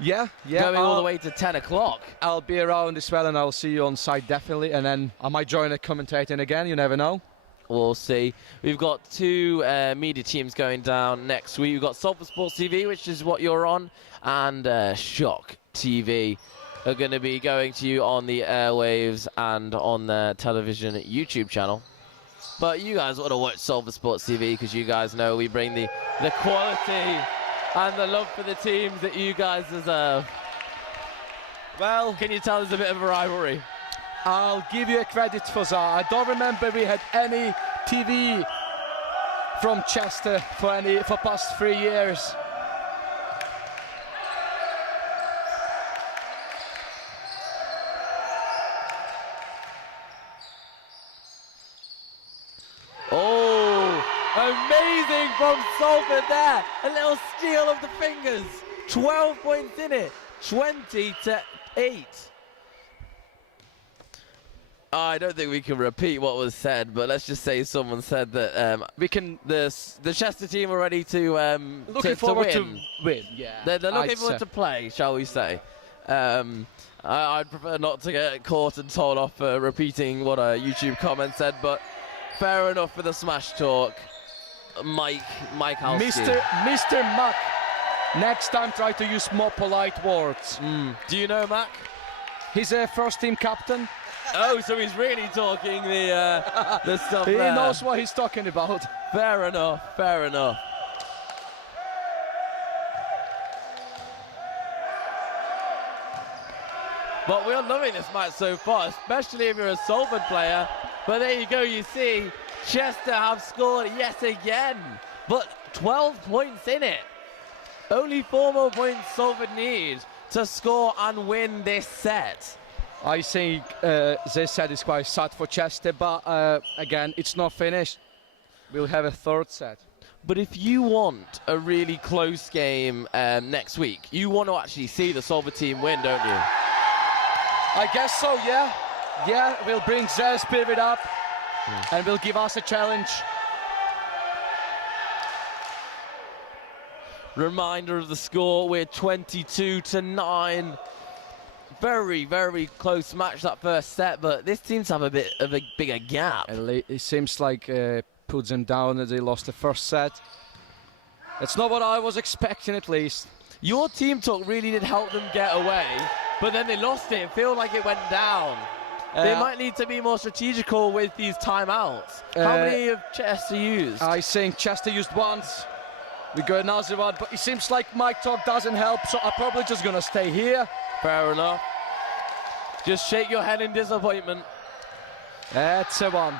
Yeah. Going all the way to 10 o'clock. I'll be around as well and I'll see you on site definitely, and then I might join a commentating again, you never know. We'll see. We've got two media teams going down next week. We've got Salford Sports TV, which is what you're on, and Shock TV are going to be going to you on the airwaves and on the television YouTube channel. But you guys ought to watch Salford Sports TV because you guys know we bring the quality and the love for the teams that you guys deserve. Well, can you tell there's a bit of a rivalry? I'll give you a credit for that. I don't remember we had any TV from Chester for past 3 years. Oh, amazing from Salford there. A little steal of the fingers. 12 points in it. 20-8. I don't think we can repeat what was said, but let's just say someone said that the Chester team are ready to looking forward to win. Yeah, they're looking forward to play, shall we say? I'd prefer not to get caught and told off for repeating what a YouTube comment said, but fair enough for the smash talk. Mike Halsky. Mr. Mac. Next time, try to use more polite words. Do you know Mac? He's a first team captain. Oh, so he's really talking the stuff He there. knows what he's talking about. Fair enough, fair enough. But we're loving this match so far, especially if you're a Salford player. But there you go, you see, Chester have scored yet again. But 12 points in it. Only 4 more points Salford need to score and win this set. I think this set is quite sad for Chester, but again, it's not finished. We'll have a third set. But if you want a really close game next week, you want to actually see the Salford team win, don't you? I guess so, yeah. Yeah, we'll bring their spirit up and will give us a challenge. Reminder of the score, we're 22-9. Very, very close match that first set, but this seems to have a bit of a bigger gap. It seems like puts them down as they lost the first set. That's not what I was expecting, at least. Your team talk really did help them get away, but then they lost it. It feels like it went down. They might need to be more strategical with these timeouts. How many have Chester used? I think Chester used once. We got another one, but it seems like my talk doesn't help, so I'm probably just gonna stay here. Fair enough. Just shake your head in disappointment. That's a one.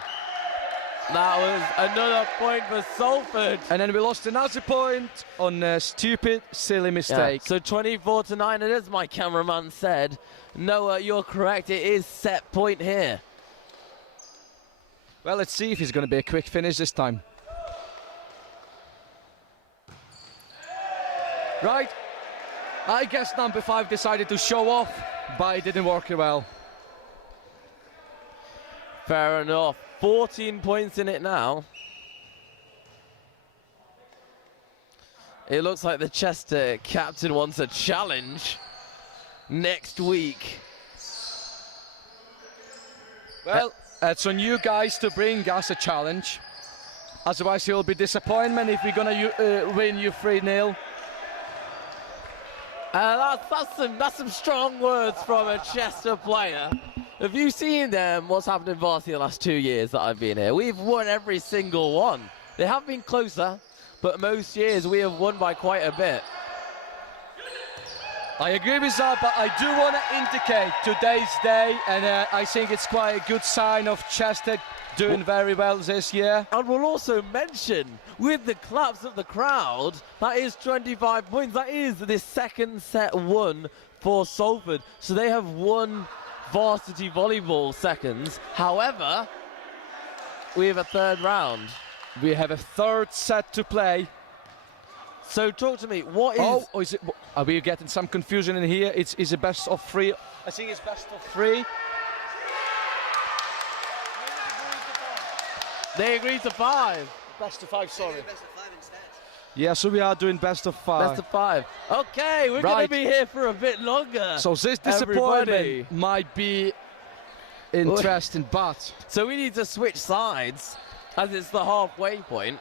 That was another point for Salford. And then we lost another point on a stupid, silly mistake. Yeah. So 24-9 it is, my cameraman said. Noah, you're correct. It is set point here. Well, let's see if it's going to be a quick finish this time. Right. I guess number 5 decided to show off, but it didn't work well. Fair enough. 14 points in it now. It looks like the Chester captain wants a challenge next week. Well, it's on you guys to bring us a challenge. Otherwise, it'll be disappointment if we're going to win you 3-0. That's some strong words from a Chester player. Have you seen what's happened in Varsity the last 2 years that I've been here? We've won every single one. They have been closer, but most years we have won by quite a bit. I agree with that, but I do want to indicate today's day, and I think it's quite a good sign of Chester doing very well this year. And we'll also mention, with the claps of the crowd, that is 25 points. That is the second set won for Salford. So they have won Varsity Volleyball seconds. However, we have a third round. We have a third set to play. So talk to me, what is... Oh, is it, are we getting some confusion in here? Is it best of 3? I think it's best of 3. They agreed to 5. Best of 5, sorry. Best of 5 instead. Yeah, so we are doing best of 5. Best of 5. Okay, we're going to be here for a bit longer. So this disappointment might be interesting, but... So we need to switch sides. as it's the halfway point,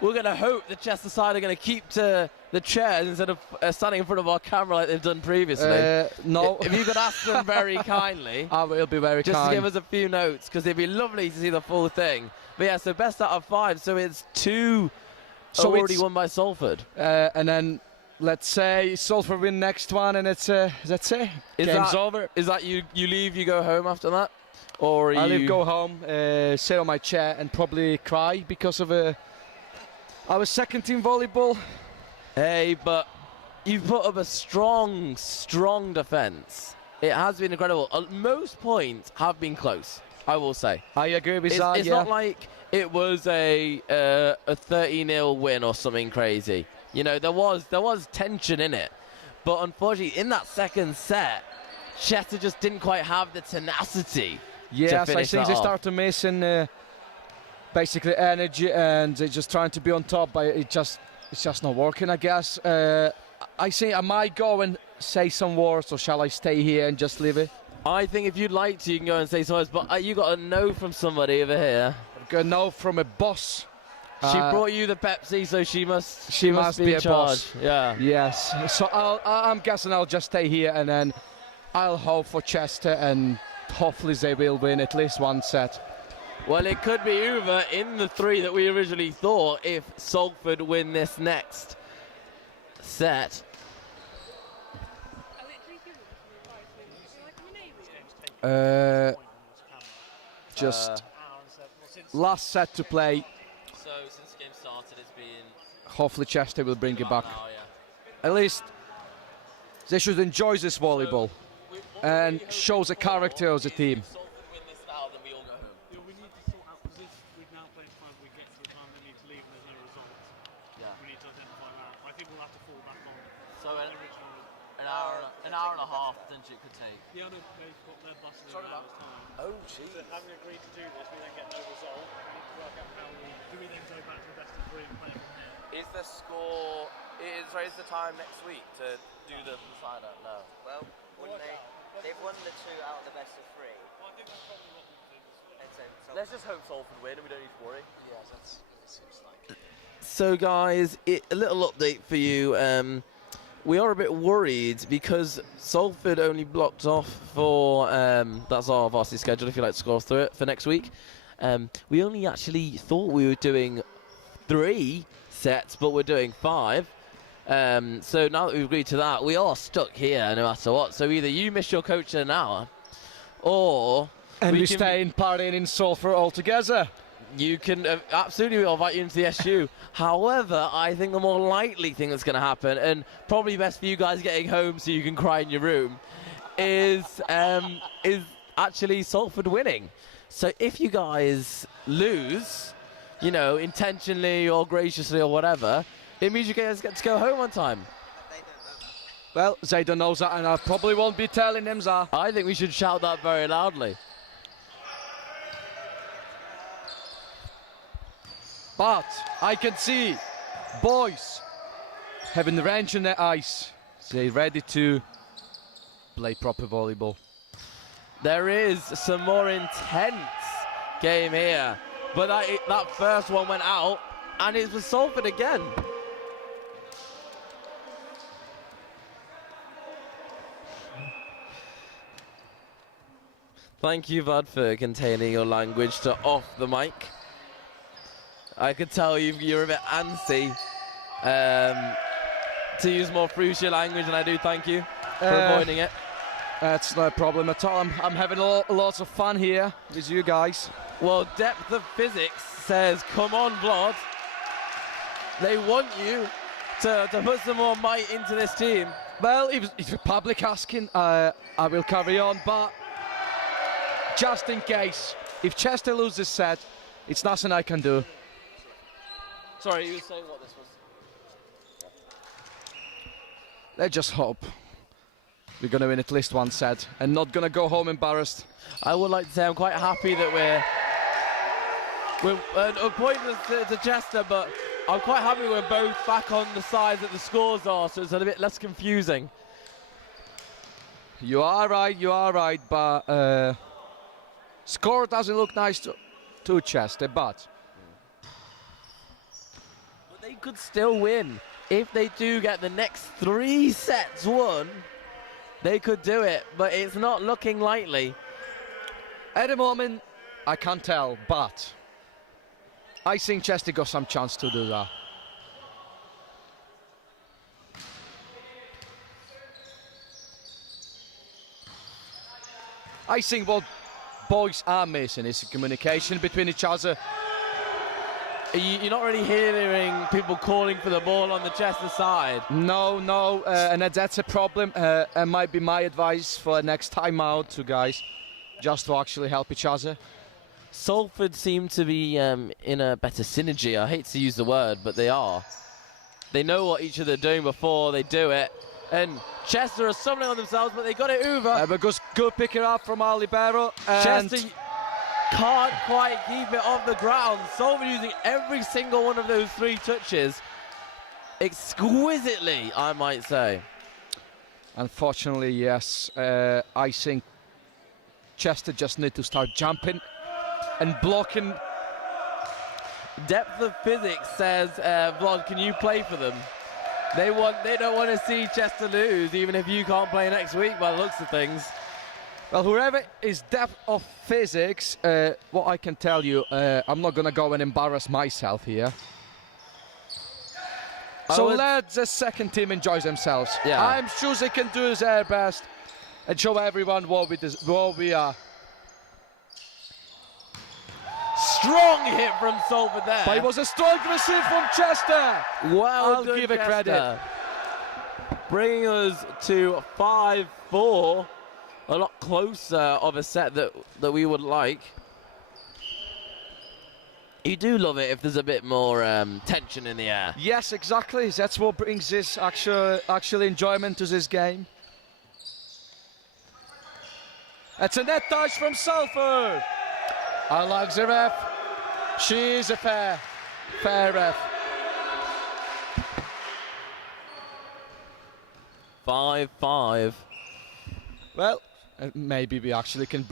we're going to hope the Chester side are going to keep to the chairs instead of standing in front of our camera like they've done previously. No. If you could ask them very kindly. I will be very just kind. to give us a few notes, because it'd be lovely to see the full thing. But yeah, so best out of 5. So it's 2 already won by Salford. And then let's say Salford win next one, and it's that's it. Game's over. Is that you leave, you go home after that? Or I leave, go home, sit on my chair and probably cry because of our second team volleyball. Hey, but you've put up a strong defence. It has been incredible. Most points have been close, I will say. I agree with that. It's not like it was a 30-0 win or something crazy. You know, there was tension in it, but unfortunately, in that second set, Chester just didn't quite have the tenacity. Yes, I think they start to miss in basically energy, and they're just trying to be on top, but it's just not working, I guess. I think I might go and say some words, or shall I stay here and just leave it? I think if you'd like to, you can go and say some words, but you got a no from somebody over here. I've got a no from a boss. She brought you the Pepsi, so she must be in a charge. boss. Yeah. Yes. So I'm guessing I'll just stay here, and then I'll hope for Chester, and hopefully they will win at least one set. Well, it could be over in the 3 that we originally thought if Salford win this next set. Just last set to play. So since the game started, it's been... Hopefully Chester will bring it back. Now, yeah. At least they should enjoy this volleyball and show the character of the team. An hour and a half, potentially, it could take. Yeah, no, they've got their bus in an hour's time. Oh, jeez. So having agreed to do this, we then get no result. We need to work out how do we then go back to the best of 3 and play from there? Is the score... Is the time next week to do the decider? No. Well, wouldn't they? They've won the 2 out of the best of 3. Well, I think that's probably what we'll do this week. And so Let's just hope Salford win and we don't need to worry. Yeah, that's what it seems like. So, guys, a little update for you. We are a bit worried because Salford only blocked off for, that's our varsity schedule if you like to scroll through it, for next week. We only actually thought we were doing 3 sets, but we're doing 5. So now that we've agreed to that, we are stuck here no matter what. So either you miss your coach in an hour, or... And we stay in partying in Salford altogether. You can absolutely, we'll invite you into the SU. However, I think the more likely thing that's going to happen, and probably best for you guys getting home so you can cry in your room, is actually Salford winning. So if you guys lose, you know, intentionally or graciously or whatever, it means you guys get to go home on time. Well, they don't know that, and I probably won't be telling them that. I think we should shout that very loudly. But I can see boys having the wrench in their eyes. They're ready to play proper volleyball. There is some more intense game here, but that first one went out, and it was Salford again. Thank you, Vlod, for containing your language to off the mic. I could tell you're a bit antsy to use more Fruscia language, and I do thank you for avoiding it. That's no problem at all. I'm having lots of fun here with you guys. Well, Depth of Physics says, come on, Vlod. They want you to put some more might into this team. Well, if the public asking, I will carry on, but just in case, if Chester loses this set, it's nothing I can do. Sorry, you were saying what this was? Let's just hope we're going to win at least one set and not going to go home embarrassed. I would like to say I'm quite happy that we're a point to Chester, but I'm quite happy we're both back on the sides that the scores are, so it's a bit less confusing. You are right, but score doesn't look nice to Chester, but could still win. If they do get the next 3 sets won, they could do it, but it's not looking likely. At the moment, I can't tell, but I think Chester got some chance to do that. I think what boys are missing is communication between each other. You're not really hearing people calling for the ball on the Chester side. No, and that's a problem. It might be my advice for next time out to guys, just to actually help each other. Salford seem to be in a better synergy. I hate to use the word, but they are. They know what each other are doing before they do it. And Chester are stumbling on themselves, but they got it over. Because good pick it up from Ali Barrow. Chester can't quite keep it off the ground. Salford using every single one of those 3 touches exquisitely, I might say. Unfortunately, yes. I think Chester just need to start jumping and blocking. Depth of physics says, Vlod, can you play for them? They don't want to see Chester lose, even if you can't play next week by the looks of things. Well, whoever is depth of physics, what I can tell you, I'm not going to go and embarrass myself here. So let the second team enjoy themselves. Yeah. I'm sure they can do their best and show everyone what we are. Strong hit from Salford there. But it was a strong receive from Chester. Well I'll done, give it Chester. credit. Bringing us to 5-4. A lot closer of a set that we would like. You do love it if there's a bit more tension in the air. Yes, exactly. That's what brings this actual enjoyment to this game. It's a net touch from Salford. I like the ref. She is a fair ref. 5-5. Well, maybe we actually can.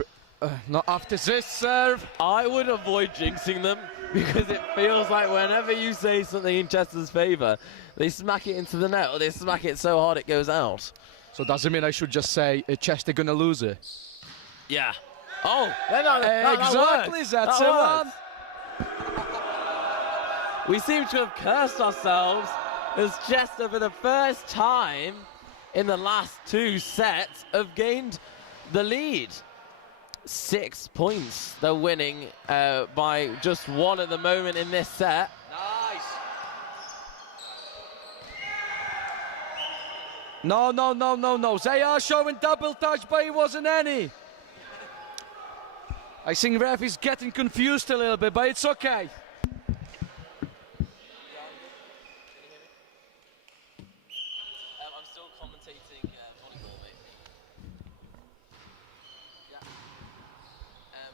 Not after this serve. I would avoid jinxing them because it feels like whenever you say something in Chester's favour, they smack it into the net or they smack it so hard it goes out. So does it mean I should just say Chester gonna lose it? Yeah. Oh, that exactly. Works. That's that it, works. We seem to have cursed ourselves as Chester, for the first time in the last 2 sets, have gained the lead. 6 points. They're winning by just 1 at the moment in this set. Nice. No. They are showing double touch, but it wasn't any. I think ref is getting confused a little bit, but it's okay. I'm still commentating volleyball, mate. Yeah.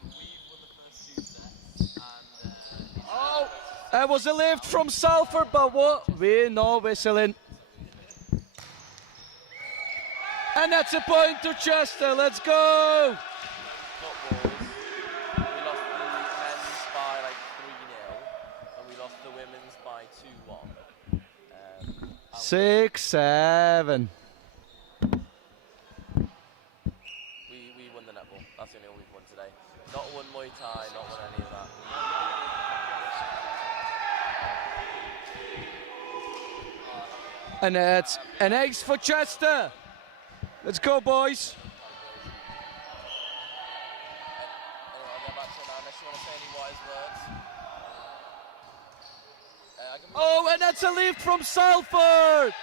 We've won the first 2 sets, and That was a lift from Salford, but what? We know whistling. And that's a point to Chester. Let's go. footballs. We lost the men's by like 3-0, and we lost the women's by 2-1. 6-7. We won the netball. That's the only one we've won today. Not won Muay Thai, not won any of that. And it's an ace for Chester. Let's go, boys. Anyway, I'll get back to it now unless you want to say any wise words. Oh, and that's a lift from Salford.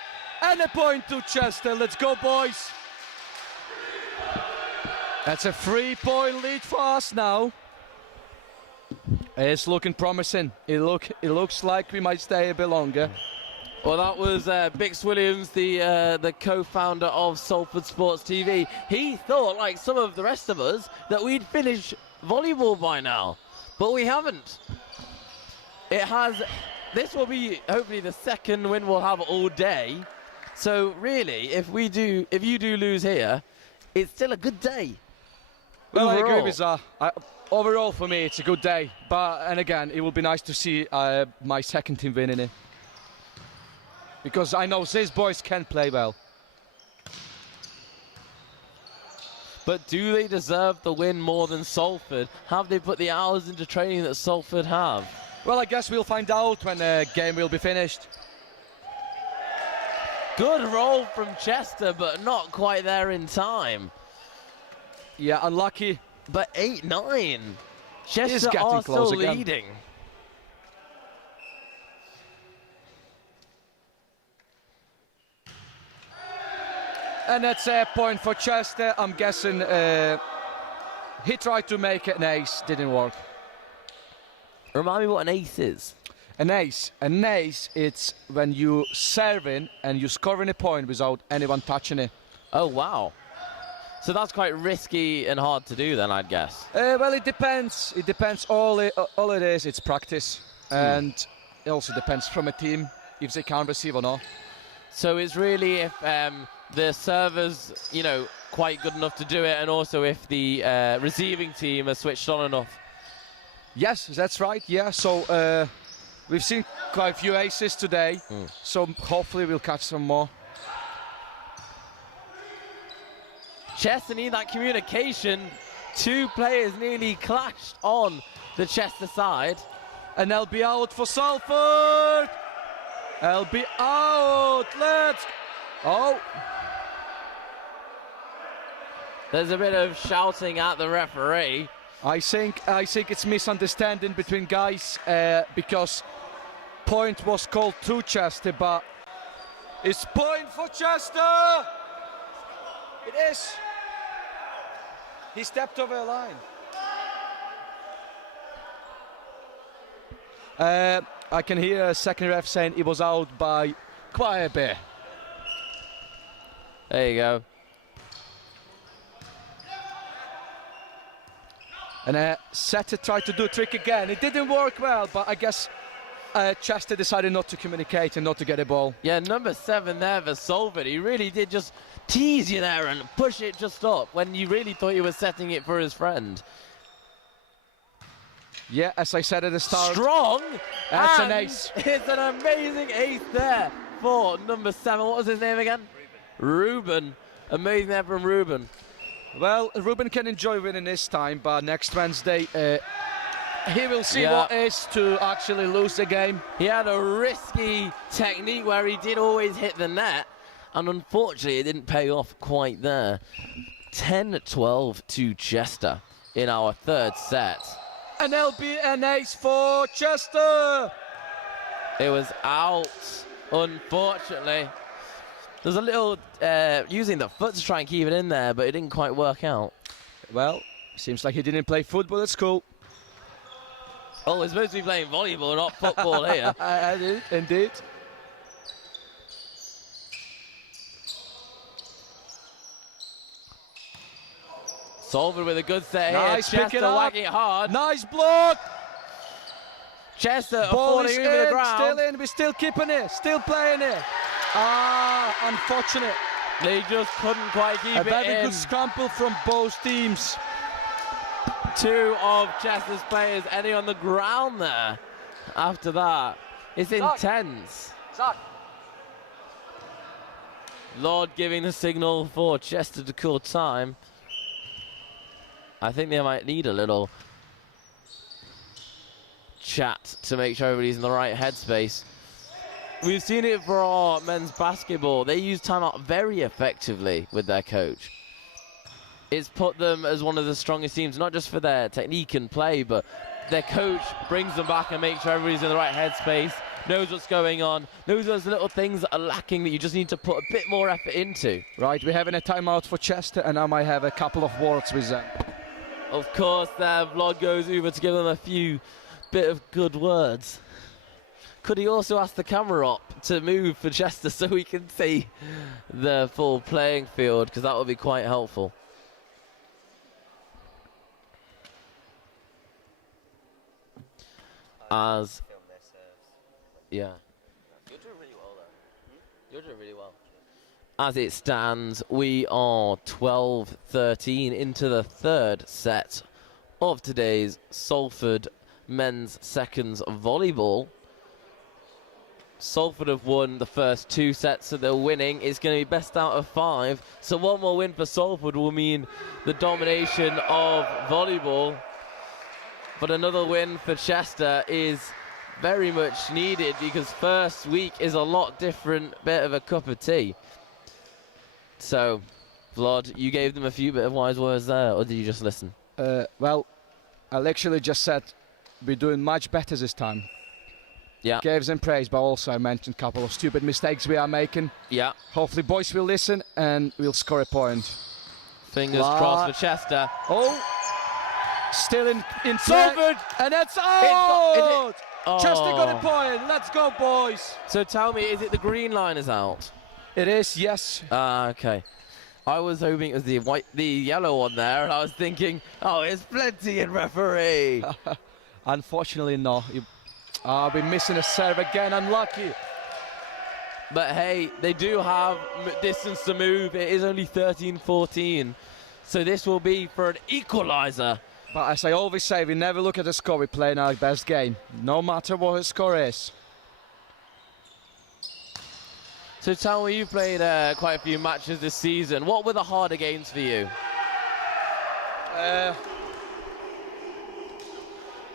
And a point to Chester. Let's go, boys. That's a 3-point lead for us now. It's looking promising. It looks like we might stay a bit longer. Well, that was Bix Williams, the co-founder of Salford Sports TV. He thought, like some of the rest of us, that we'd finish volleyball by now, but we haven't. This will be hopefully the second win we'll have all day. So really, if you do lose here, it's still a good day. Well, overall. I agree with that. Overall, for me, it's a good day. And again, it will be nice to see my second team winning it. because I know these boys can play well. But do they deserve the win more than Salford? Have they put the hours into training that Salford have? Well, I guess we'll find out when the game will be finished. Good roll from Chester, but not quite there in time. Yeah, unlucky. But 8-9. Chester getting are close still again. leading. And that's a point for Chester. I'm guessing he tried to make an ace, didn't work. Remind me what an ace is. An ace, it's when you serving and you scoring a point without anyone touching it. Oh, wow. So that's quite risky and hard to do then, I'd guess. Well, it depends. It depends. All it is, it's practice. And it also depends from a team if they can receive or not. So it's really if the server's, you know, quite good enough to do it, and also if the receiving team are switched on enough. Yes, that's right. Yeah, so we've seen quite a few aces today, so hopefully we'll catch some more. Chester need that communication. Two players nearly clashed on the Chester side. And they'll be out for Salford. They'll be out. Let's. Oh. There's a bit of shouting at the referee. I think it's misunderstanding between guys because point was called to Chester, but it's point for Chester. It is. He stepped over the line. I can hear a second ref saying he was out by quite a bit. There you go. And Setter tried to do a trick again. It didn't work well, but I guess Chester decided not to communicate and not to get a ball. Yeah, number 7 there for Salford. He really did just tease you there and push it just up when you really thought he was setting it for his friend. Yeah, as I said at the start. Strong! That's an and ace. It's an amazing ace there for number 7. What was his name again? Ruben. Amazing there from Ruben. Well, Ruben can enjoy winning this time, but next Wednesday he will see what it is to actually lose the game. He had a risky technique where he did always hit the net, and unfortunately it didn't pay off quite there. 10-12 to Chester in our third set. And there'll be an ace for Chester. It was out, unfortunately. There was a little using the foot to try and keep it in there, but it didn't quite work out. Well, seems like he didn't play football at school. Oh, we're supposed to be playing volleyball, not football here. Indeed. Salford with a good set nice, here. pick it Chester up. whacking it hard. Nice block. Chester Ball falling is over the in, ground. still in. We're still keeping it, still playing it. Ah, unfortunate. They just couldn't quite keep A it very in. good scramble from both teams. 2 of Chester's players ending on the ground there. After that, it's intense. Lord giving the signal for Chester to call time. I think they might need a little chat to make sure everybody's in the right headspace. We've seen it for our men's basketball. They use timeout very effectively with their coach. It's put them as one of the strongest teams, not just for their technique and play, but their coach brings them back and makes sure everybody's in the right headspace, knows what's going on, knows those little things that are lacking that you just need to put a bit more effort into. Right, we're having a timeout for Chester, and I might have a couple of words with them. Of course, their Vlod goes over to give them a few bit of good words. Could he also ask the camera up to move for Chester so we can see the full playing field, because that would be quite helpful. As yeah, you're doing really well though. You're doing really well. As it stands, we are 12-13 into the third set of today's Salford Men's Seconds Volleyball. Salford have won the first 2 sets, so they're winning. It's going to be best out of 5. So one more win for Salford will mean the domination of volleyball. But another win for Chester is very much needed because first week is a lot different, bit of a cup of tea. So, Vlod, you gave them a few bit of wise words there, or did you just listen? Well, I literally just said we're doing much better this time. Yeah. Gave them praise, but also I mentioned a couple of stupid mistakes we are making. Yeah. Hopefully boys will listen and we'll score a point. Fingers crossed for Chester. Oh! Still in Salford! And that's out! Oh. Chester got a point. Let's go, boys. So tell me, is it the green line is out? It is, yes. Okay. I was hoping it was the yellow one there, and I was thinking, oh, it's plenty in referee. Unfortunately, no. I'll be missing a serve again. Unlucky. But hey, they do have distance to move. It is only 13-14. So this will be for an equaliser. But as I always say, we never look at the score. We play in our best game, no matter what the score is. So tell me, you've played quite a few matches this season. What were the harder games for you?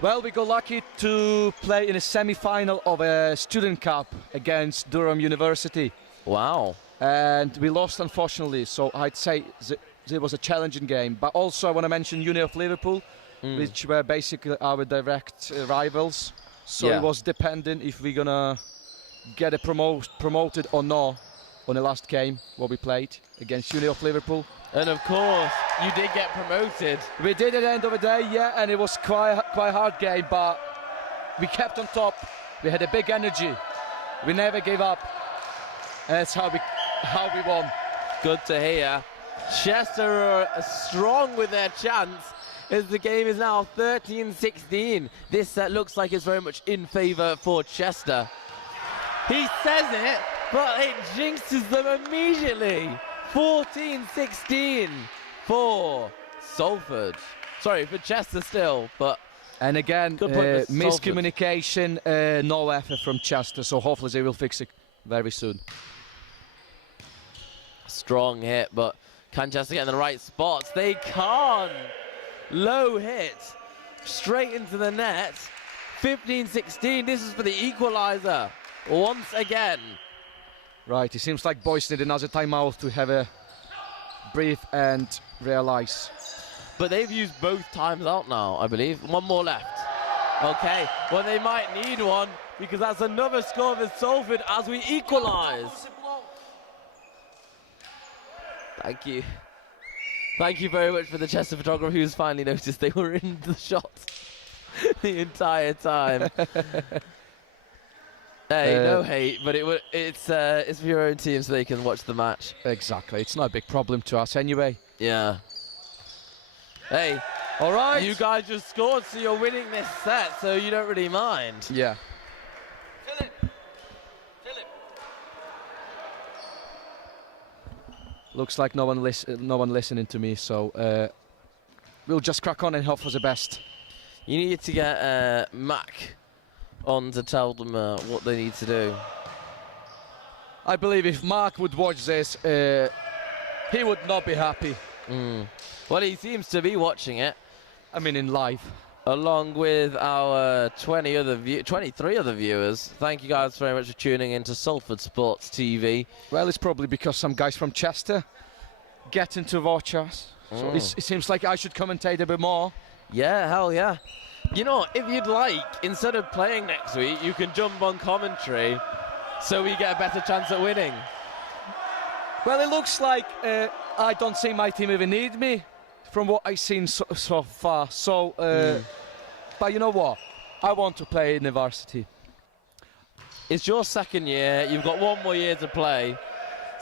Well, we got lucky to play in a semi-final of a student cup against Durham University. Wow. And we lost, unfortunately, so I'd say it was a challenging game. But also I want to mention Uni of Liverpool, which were basically our direct rivals. So it was dependent if we're going to get promoted or not on the last game, what we played against Uni of Liverpool. And of course, you did get promoted. We did at the end of the day, yeah, and it was quite a hard game, but we kept on top. We had a big energy. We never gave up. And that's how we won. Good to hear. Chester are strong with their chance as the game is now 13-16. This set looks like it's very much in favour for Chester. He says it, but it jinxes them immediately. 14-16 for Salford. Sorry, for Chester still, but... And again, good point for miscommunication, no effort from Chester, so hopefully they will fix it very soon. Strong hit, but can Chester get in the right spots? They can't. Low hit, straight into the net. 15-16, this is for the equaliser, once again. Right, it seems like boys need another timeout to have a breathe and realise. But they've used both times out now, I believe. One more left. Okay, well they might need one because that's another score for Salford as we equalise. Thank you. Thank you very much for the Chester photographer who's finally noticed they were in the shot the entire time. Hey, no hate, but it's for your own team so they can watch the match. Exactly, it's not a big problem to us anyway. Yeah. Hey, all right. You guys just scored, so you're winning this set, so you don't really mind. Yeah. Philip. Looks like no one listening to me, so we'll just crack on and hope for the best. You need to get Mac on to tell them what they need to do. I believe if Mark would watch this, he would not be happy. Well, he seems to be watching it. I mean, in live. Along with our 23 other viewers. Thank you guys very much for tuning in to Salford Sports TV. Well, it's probably because some guys from Chester getting to watch us. So it seems like I should commentate a bit more. Yeah, hell yeah. You know, if you'd like, instead of playing next week, you can jump on commentary so we get a better chance at winning. Well, it looks like I don't see my team even need me from what I've seen so far. So, but you know what? I want to play in the Varsity. It's your second year. You've got one more year to play.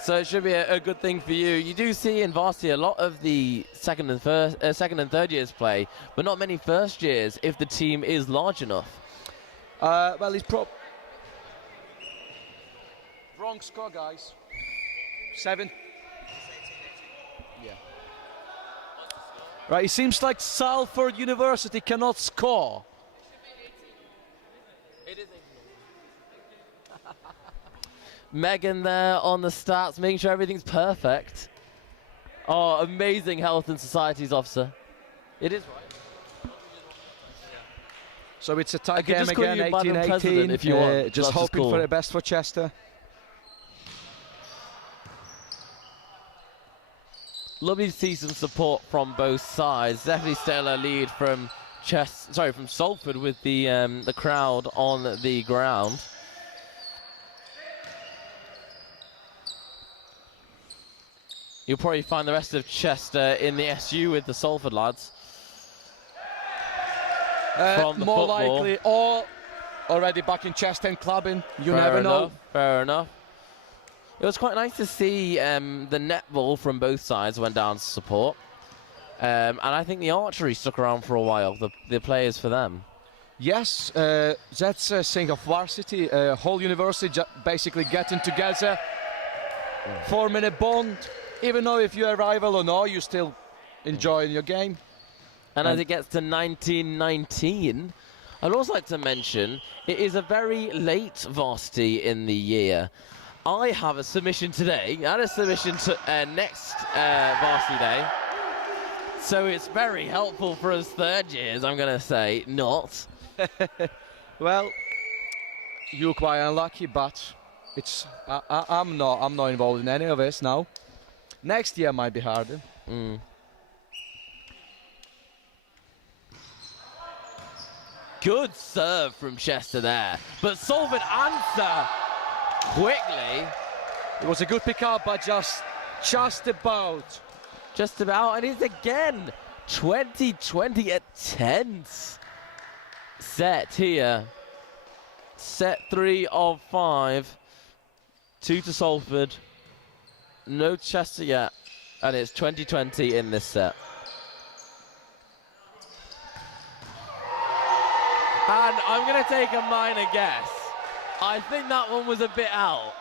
So it should be a good thing for you. You do see in Varsity a lot of the second and third years play, but not many first years if the team is large enough. Well, it's wrong score, guys. 7. Yeah. Right, it seems like Salford University cannot score. It is 18. Megan there on the stats, making sure everything's perfect. Oh, amazing health and societies officer. It is right. So it's a tie I could game just call again, you Madam 18-18. President if you want. Just That's the hoping score. for the best for Chester. Lovely to see some support from both sides. Definitely still a lead from from Salford with the crowd on the ground. You'll probably find the rest of Chester in the SU with the Salford lads. From the more football. likely, or already back in Chester and clubbing. You never know. Fair enough. It was quite nice to see the netball from both sides went down to support. And I think the archery stuck around for a while, the players for them. Yes, that's a thing of Varsity. Whole university basically getting together, forming a bond. Even though if you're a rival or not, you're still enjoying your game. And as it gets to 1919, I'd also like to mention it is a very late varsity in the year. I have a submission today and a submission to next varsity day. So it's very helpful for us third years, I'm going to say, not. Well, you're quite unlucky, but it's I'm not involved in any of this now. Next year might be harder. Good serve from Chester there, but Salford answer quickly. It was a good pick up, but just about. Just about, and it's again 2020 at 10th set here. Set 3 of 5. 2 to Salford. No Chester yet, and it's 2020 in this set. And I'm going to take a minor guess. I think that one was a bit out.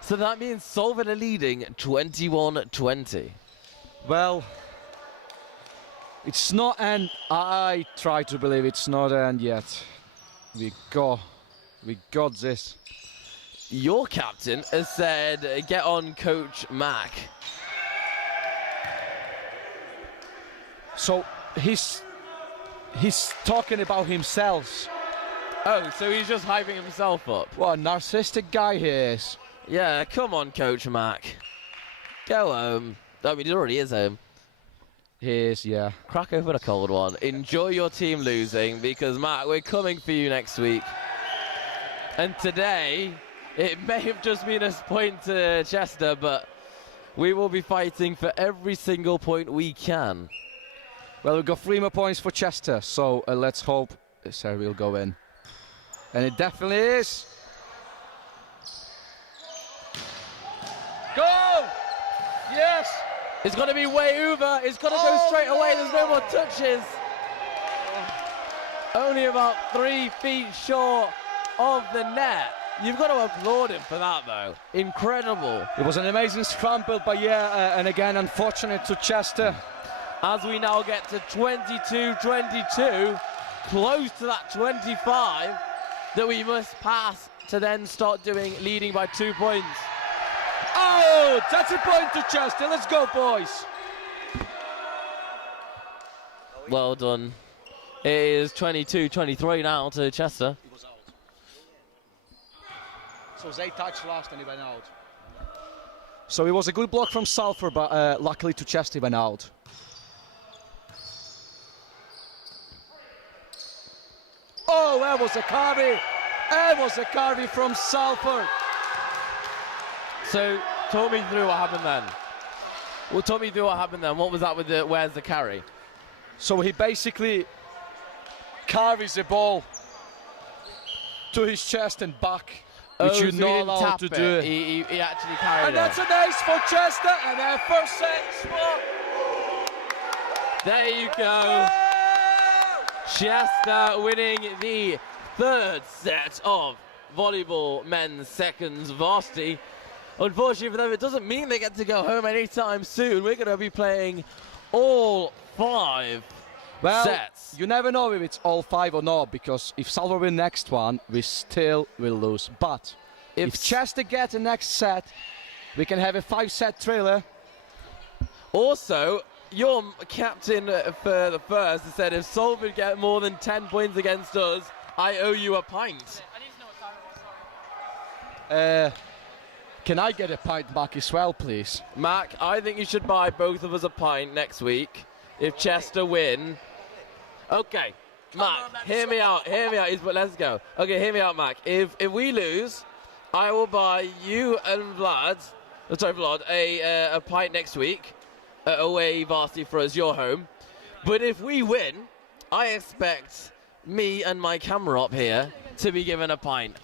So that means Salford are leading 21-20. Well, it's not end. I try to believe it's not end yet. We got this. Your captain has said, get on Coach Mack. So he's talking about himself. Oh, so he's just hyping himself up. What a narcissistic guy he is. Yeah, come on, Coach Mack. Go home. I mean, he already is home. He is, yeah. Crack open a cold one. Enjoy your team losing, because, Matt, we're coming for you next week. And today, it may have just been a point to Chester, but we will be fighting for every single point we can. Well, we've got 3 more points for Chester, so let's hope this will go in. And it definitely is. Go! Yes! It's going to be way over. It's going to go straight away. There's no more touches. Only about 3 feet short of the net. You've got to applaud him for that, though. Incredible. It was an amazing scramble, but yeah, and again, unfortunate to Chester. As we now get to 22-22, close to that 25 that we must pass to then start leading by 2 points. Oh, that's a point to Chester. Let's go, boys. Well done. It is 22-23 now to Chester. He was out. So they touched last and he went out. So it was a good block from Salford, but luckily to Chester, he went out. Oh, that was a carry. That was a carry from Salford. So, talk me through what happened then. Well, talk me through what happened then. What was that with the, where's the carry? So he basically carries the ball to his chest and back, which you're not allowed to do. He actually carried And it. that's an ace for Chester, and their first set spot. There you go. Chester winning the 3rd set of Volleyball Men's Seconds Varsity. Unfortunately for them, it doesn't mean they get to go home anytime soon. We're going to be playing all 5 sets. You never know if it's all 5 or not, because if Salford win next one, we still will lose. But If Chester gets the next set, we can have a 5-set thriller. Also, your captain for the first said if Salford get more than 10 points against us, I owe you a pint. Can I get a pint back as well, please? Mac, I think you should buy both of us a pint next week if Chester win. Okay, Mac, hear me out. Let's go. Okay, hear me out, Mac. If we lose, I will buy you and Vlod a pint next week at away Varsity for us, your home. But if we win, I expect me and my camera up here to be given a pint.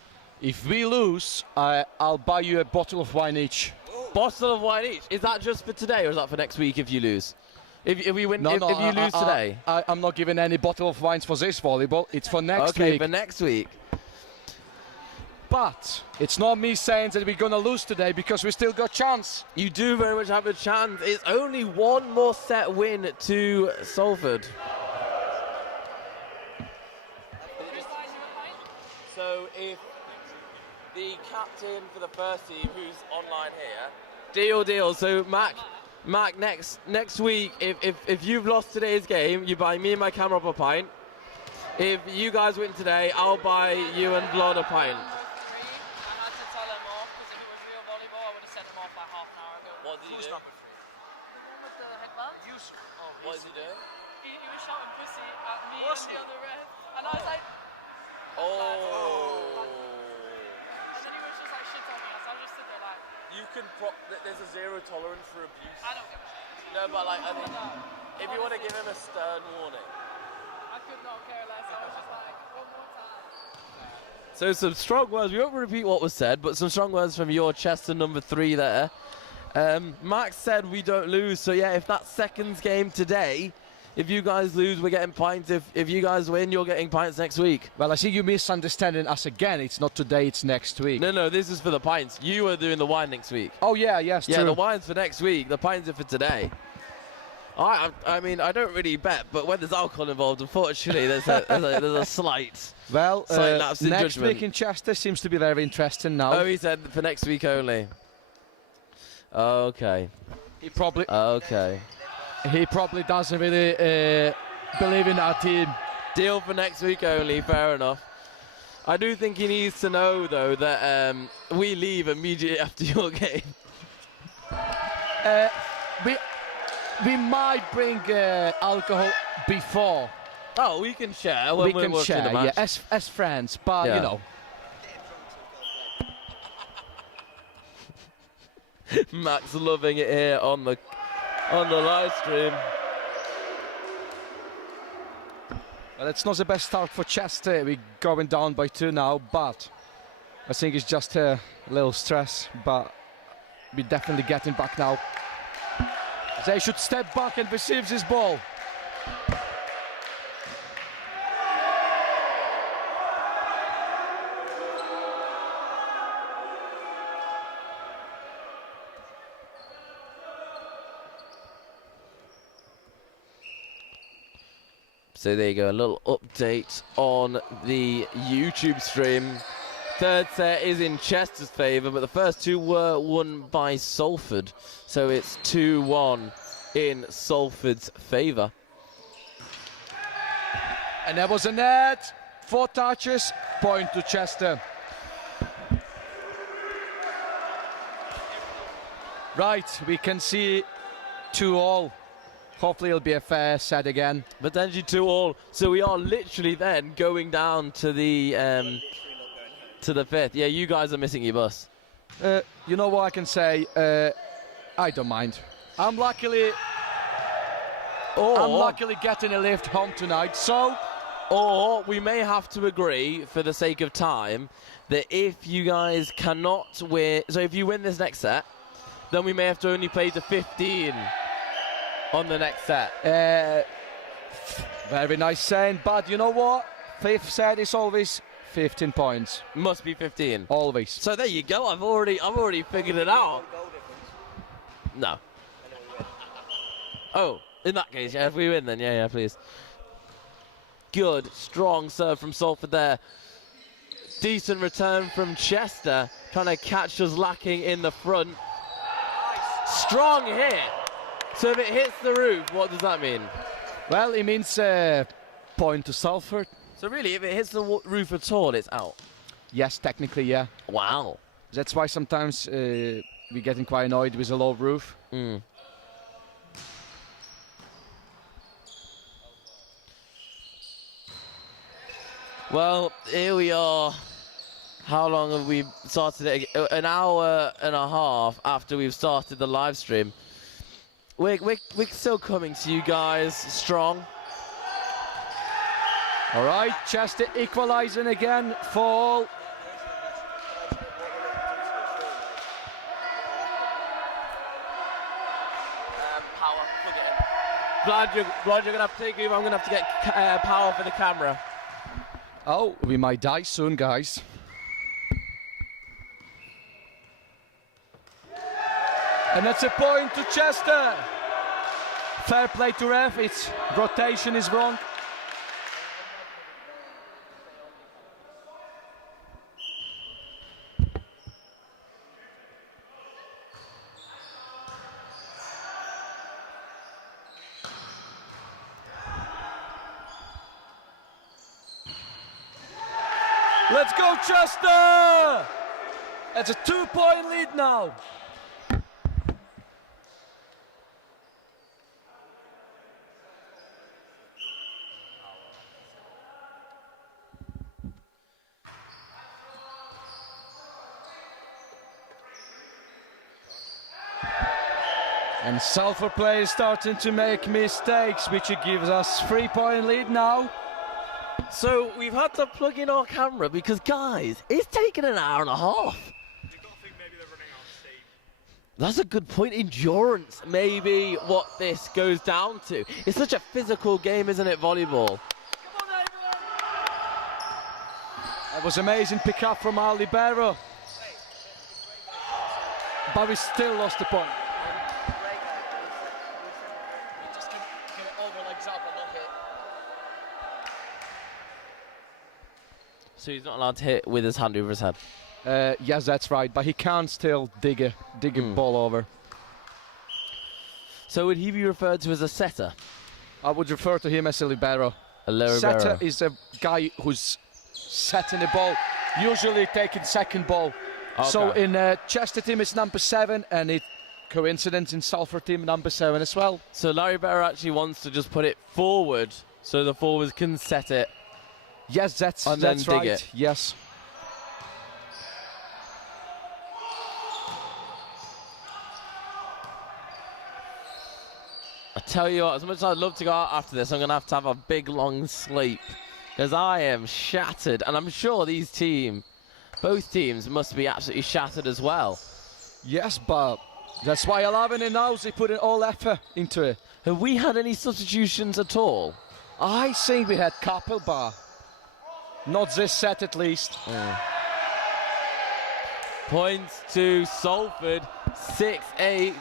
If we lose, I'll buy you a bottle of wine each. Bottle of wine each? Is that just for today, or is that for next week if you lose? If we win, if you lose today? I'm not giving any bottle of wines for this volleyball. It's for next week. Okay, for next week. But it's not me saying that we're going to lose today because we still got chance. You do very much have a chance. It's only one more set win to Salford. So if the captain for the first team, who's online here, deal. So Mac, next week, if you've lost today's game, you buy me and my camera up a pint. If you guys win today, I'll buy you and Vlod a pint. What did he do? What is he doing? He was shouting pussy at me and the other red, and I was like, Oh. and then he was just like shit on me, so I just stood there like, You can there's a zero tolerance for abuse. I don't give a shit. No, but like, I think if you want to give him a stern warning. I could not care less. I was just like, one more time. So some strong words. We won't repeat what was said, but some strong words from your Chester number 3 there. Max said we don't lose, so yeah, if that's seconds game today, if you guys lose, we're getting pints. If you guys win, you're getting pints next week. Well, I see you misunderstanding us again. It's not today, it's next week. No, this is for the pints. You are doing the wine next week. Oh, yes, Yeah, true. the wine's for next week. The pints are for today. I mean, I don't really bet, but when there's alcohol involved, unfortunately, there's a slight. Well, lapse in next judgment. week in Chester seems to be very interesting now. Oh, he said for next week only. Okay. He probably doesn't really believe in our team. Deal for next week only, fair enough. I do think he needs to know, though, that we leave immediately after your game. We might bring alcohol before. Oh, we can share when We we're can watching share, the match. yeah, as friends, but Yeah. you know. Max loving it here on the live stream. Well, it's not the best start for Chester. We're going down by 2 now, but I think it's just a little stress, but we're definitely getting back now. They should step back and receive this ball. So there you go, a little update on the YouTube stream. Third set is in Chester's favour, but the first 2 were won by Salford. So it's 2-1 in Salford's favour. And there was a net. 4 touches, point to Chester. Right, we can see 2-all. Hopefully it'll be a fair set again. Potentially 2-all. So we are literally then going down to the 5th. Yeah, you guys are missing your bus. You know what I can say? I don't mind. I'm luckily getting a lift home tonight, so... Or we may have to agree, for the sake of time, that if you guys cannot win... So if you win this next set, then we may have to only play to 15 on the next set. Very nice saying, but you know what? 5th set is always 15 points. Must be 15. Always. So there you go. I've already figured it out. No. Oh, in that case, yeah, if we win, then yeah, please. Good, strong serve from Salford there. Decent return from Chester, trying to catch us lacking in the front. Strong hit. So if it hits the roof, what does that mean? Well, it means point to Salford. So really, if it hits the roof at all, it's out. Yes, technically, yeah. Wow. That's why sometimes we're getting quite annoyed with a low roof. Mm. Well, here we are. How long have we started it? An hour and a half after we've started the live stream. We're still coming to you guys strong. All right, Chester equalising again. Fall. Power, plug it in. Vlod, you're going to have to take over. I'm going to have to get power for the camera. Oh, we might die soon, guys. And that's a point to Chester. Fair play to ref. Its rotation is wrong. Let's go, Chester! That's a 2-point lead now. And Salford players starting to make mistakes, which gives us 3-point lead now. So we've had to plug in our camera because, guys, it's taken an hour and a half. You've got to think maybe they're running out of steam. That's a good point. Endurance, maybe what this goes down to. It's such a physical game, isn't it, volleyball? That was amazing pick up from our libero. But we still lost the point. So he's not allowed to hit with his hand over his head. Yes, that's right, but he can still dig a ball over. So would he be referred to as a setter? I would refer to him as a libero. A libero. Setter is a guy who's setting the ball, usually taking second ball. Okay. So in Chester team it's number 7, and it coincidence in Salford team number 7 as well. So Larry Better actually wants to just put it forward so the forwards can set it. Yes, that's And then right. dig it. Yes. I tell you what, as much as I'd love to go out after this, I'm going to have a big long sleep because I am shattered, and I'm sure both teams must be absolutely shattered as well. Yes, but that's why 11 and now they put in all effort into it. Have we had any substitutions at all? I think we had couple, but not this set at least. Points to Salford, 6-8.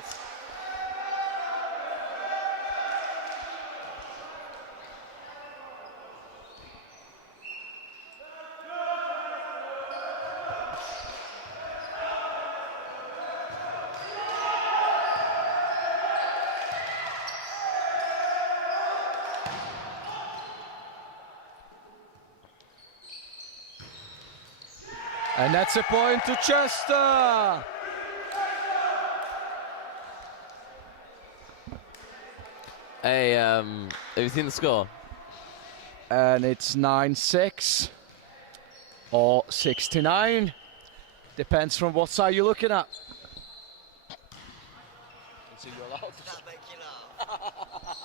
And that's a point to Chester. Hey, have you seen the score? And it's 9-6 or 69. Depends from what side you're looking at. That make you laugh?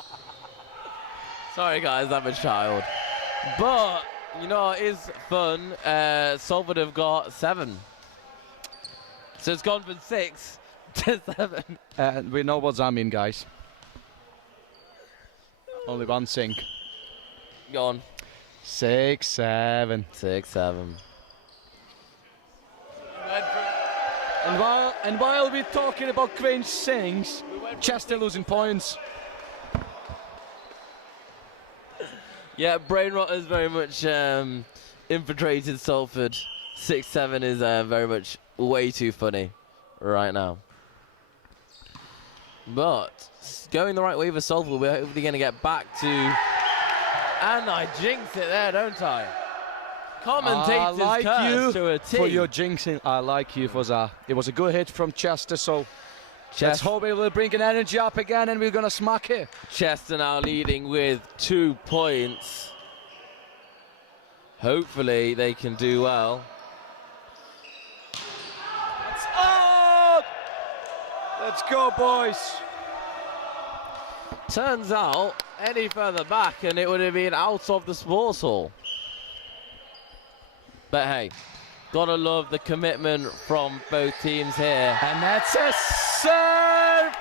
Sorry guys, I'm a child. But, you know, it is fun. Salford have got 7. So it's gone from 6 to 7. And we know what that means, guys. Only one sink. Go on. 6-7. 6-7. And while we're talking about cringe things, Chester losing points. Yeah, brain rot has very much infiltrated Salford. 6-7 is very much way too funny right now. But going the right way for Salford, we're hopefully going to get back to... And I jinx it there, don't I? Commentators curse to a T. For your jinxing, I like you for that. It was a good hit from Chester, so let's hope it will bring an energy up again and we're going to smack it. Chester now leading with 2 points. Hopefully they can do well. It's out! Let's go, boys. Turns out, any further back and it would have been out of the sports hall. But hey, gotta love the commitment from both teams here. And that's a serve!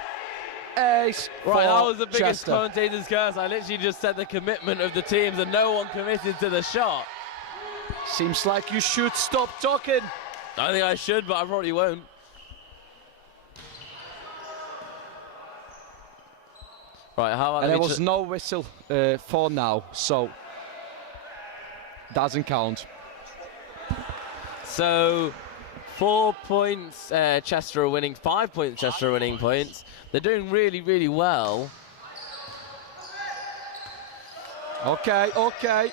Ace. Right, that was the biggest Chester. commentator's curse. I literally just said the commitment of the teams and no one committed to the shot. Seems like you should stop talking. I think I should, but I probably won't. Right, how about... And there was no whistle for now, so doesn't count. So, 4 points Chester are winning, 5 points Chester are winning points. They're doing really, really well. Okay, okay.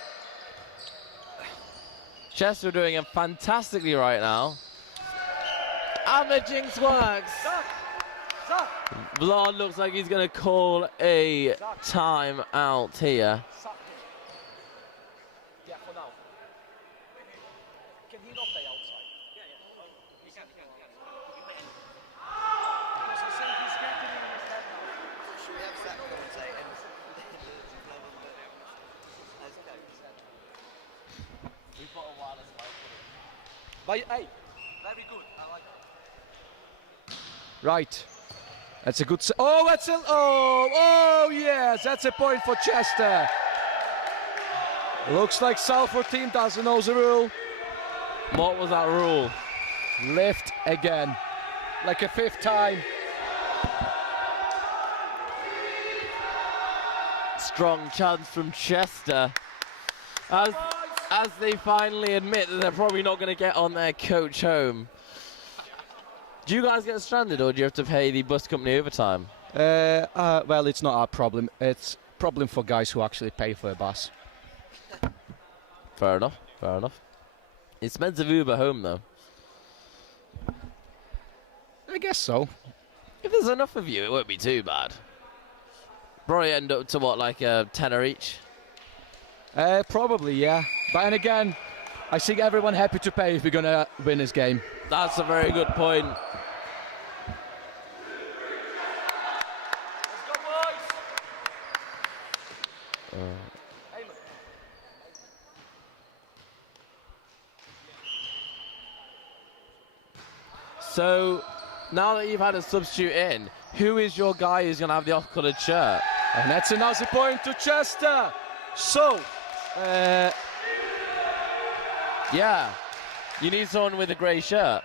Chester are doing it fantastically right now. And the jinx works. Vlod looks like he's going to call a timeout here. Yeah, for now. Can he not play outside? Yeah, yeah. He can. Should we have Zach commentating? As coach. We've got a wireless mic. But, hey, Very good. I like it. right. That's a good... Oh, that's a... Oh, yes, that's a point for Chester. Looks like Salford team doesn't know the rule. What was that rule? Lift again. Like a 5th time. Strong chance from Chester. As they finally admit that they're probably not going to get on their coach home. Do you guys get stranded or do you have to pay the bus company overtime? Well, it's not our problem. It's a problem for guys who actually pay for a bus. Fair enough, fair enough. Expensive Uber home though. I guess so. If there's enough of you, it won't be too bad. Probably end up to what, like a tenner each? Probably, yeah. But then again, I think everyone happy to pay if we're going to win this game. That's a very good point. So, now that you've had a substitute in, who is your guy who's going to have the off-coloured shirt? And that's another point to Chester. So, Yeah, you need someone with a grey shirt.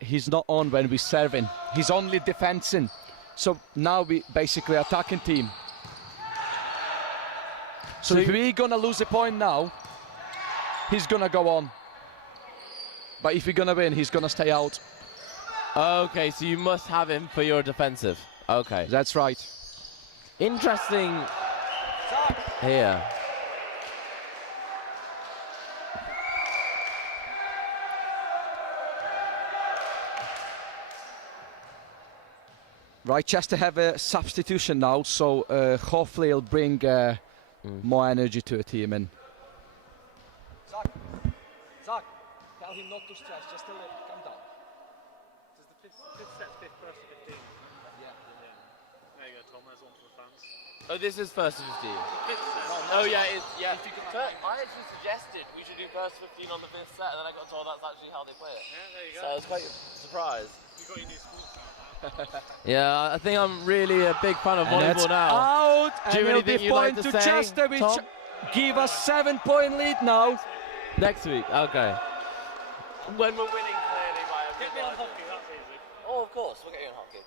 he's not on when we're serving. He's only defending. So now we basically attacking team. So if we're going to lose a point now, he's going to go on. But if we're going to win, he's going to stay out. Okay, so you must have him for your defensive. Okay. That's right. Interesting here. Right, Chester have a substitution now, so hopefully it'll bring more energy to the team. And Zach, tell him not to stress, just tell him calm down. Does the fifth set's fifth first to 15? Yeah. There you go, Tom. There's one for the fans. Oh, this is first to 15. Oh, yeah, it's, yeah. I actually suggested we should do first 15 on the 5th set, and then I got told that's actually how they play it. Yeah, there you go. So I was quite surprised. You got your new school now. Yeah, I think I'm really a big fan of And that's volleyball now. out, Do you and have it'll be anything you'd like point to to say, Chester, which Tom? give us 7-point lead now. Next week, okay. When we're winning clearly by a Get me on hockey, that's easy. Oh, of course, we'll get you on hockey.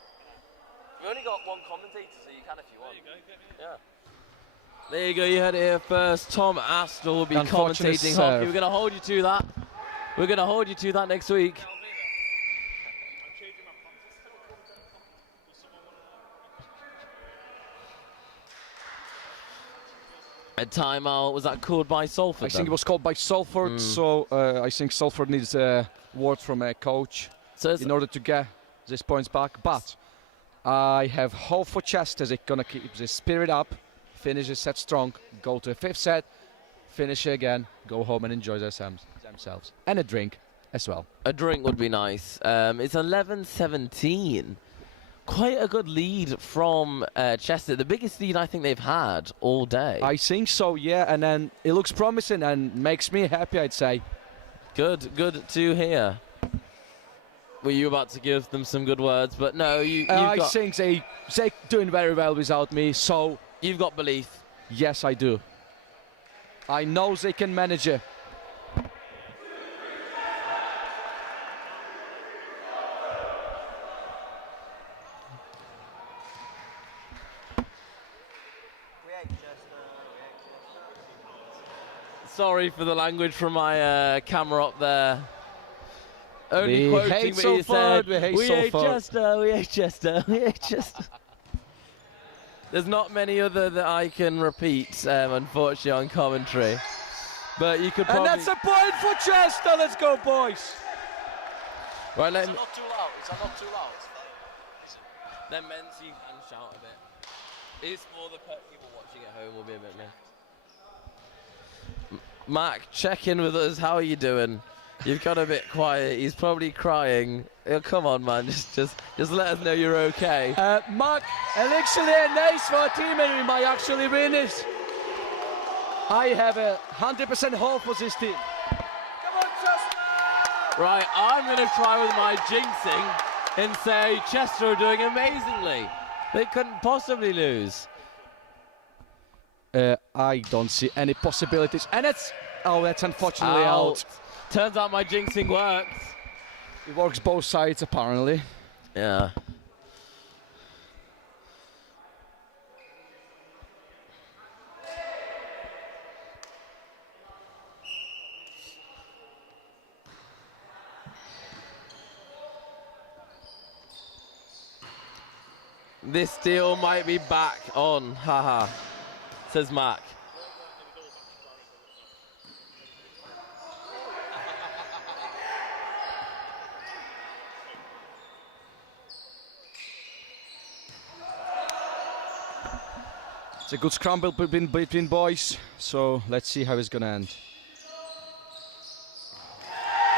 We've only got one commentator, so you can if you want. There you go, get me. Yeah. There you go, you heard it here first. Tom Astle will be Unfortunate commentating serve. hockey. We're going to hold you to that. We're going to hold you to that next week. A timeout, was that called by Salford? I think it was called by Salford, so I think Salford needs a word from a coach in order to get these points back. But I have hope for Chester. They're going to keep the spirit up, finish the set strong, go to a 5th set, finish it again, go home and enjoy themselves. And a drink as well. A drink would be nice. It's 11-17. Quite a good lead from Chester. The biggest lead I think they've had all day. I think so, yeah. And then it looks promising and makes me happy, I'd say. Good to hear. Were you about to give them some good words? But no, I think they're doing very well without me, so... You've got belief? Yes, I do. I know they can manage it. Sorry for the language from my camera up there. Only we quoting hate what so you far, said. we hate Chester, we hate Chester, we hate Chester. There's not many other that I can repeat, unfortunately, on commentary. But you could probably... And that's a point for Chester. Let's go, boys. Right, It's not too loud. It's not too loud. Then Menzi can shout a bit. It's for the people watching at home will be a bit more. Mac, check in with us. How are you doing? You've got a bit quiet. He's probably crying. Oh, come on, man. Just let us know you're okay. Mark, actually a nice for a team and we might actually win this. I have a 100% hope for this team. Come on, Chester! Right, I'm going to try with my jinxing and say Chester are doing amazingly. They couldn't possibly lose. I don't see any possibilities. And it's... Oh, that's unfortunately out. Turns out my jinxing works. It works both sides, apparently. Yeah. This deal might be back on, haha, says Mac. It's a good scramble between boys, so let's see how it's going to end.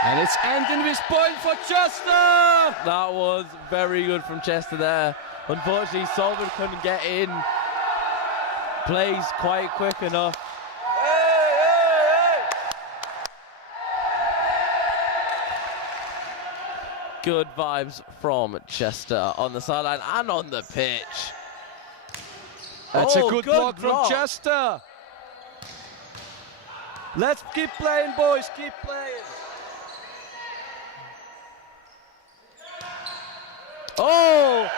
And it's ending with point for Chester! That was very good from Chester there. Unfortunately, Salford couldn't get in. Plays quite quick enough. Good vibes from Chester on the sideline and on the pitch. That's a good block from Chester. Let's keep playing, boys. Keep playing. Oh!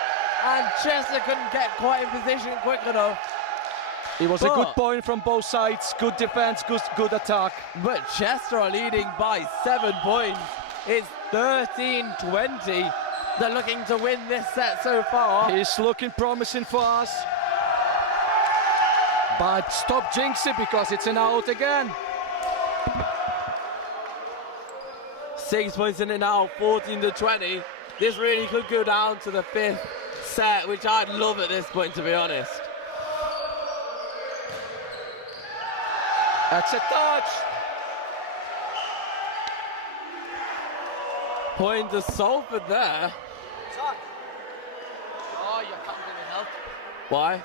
And Chester couldn't get quite in position quick enough. It was a good point from both sides. Good defense, good attack. But Chester are leading by 7 points. It's 13-20. They're looking to win this set so far. It's looking promising for us. But stop jinx it because it's an out again. 6 points in it now, 14-20. This really could go down to the 5th set, which I'd love at this point, to be honest. That's a touch. Point to Salford there. Oh, you can't give me help. Why?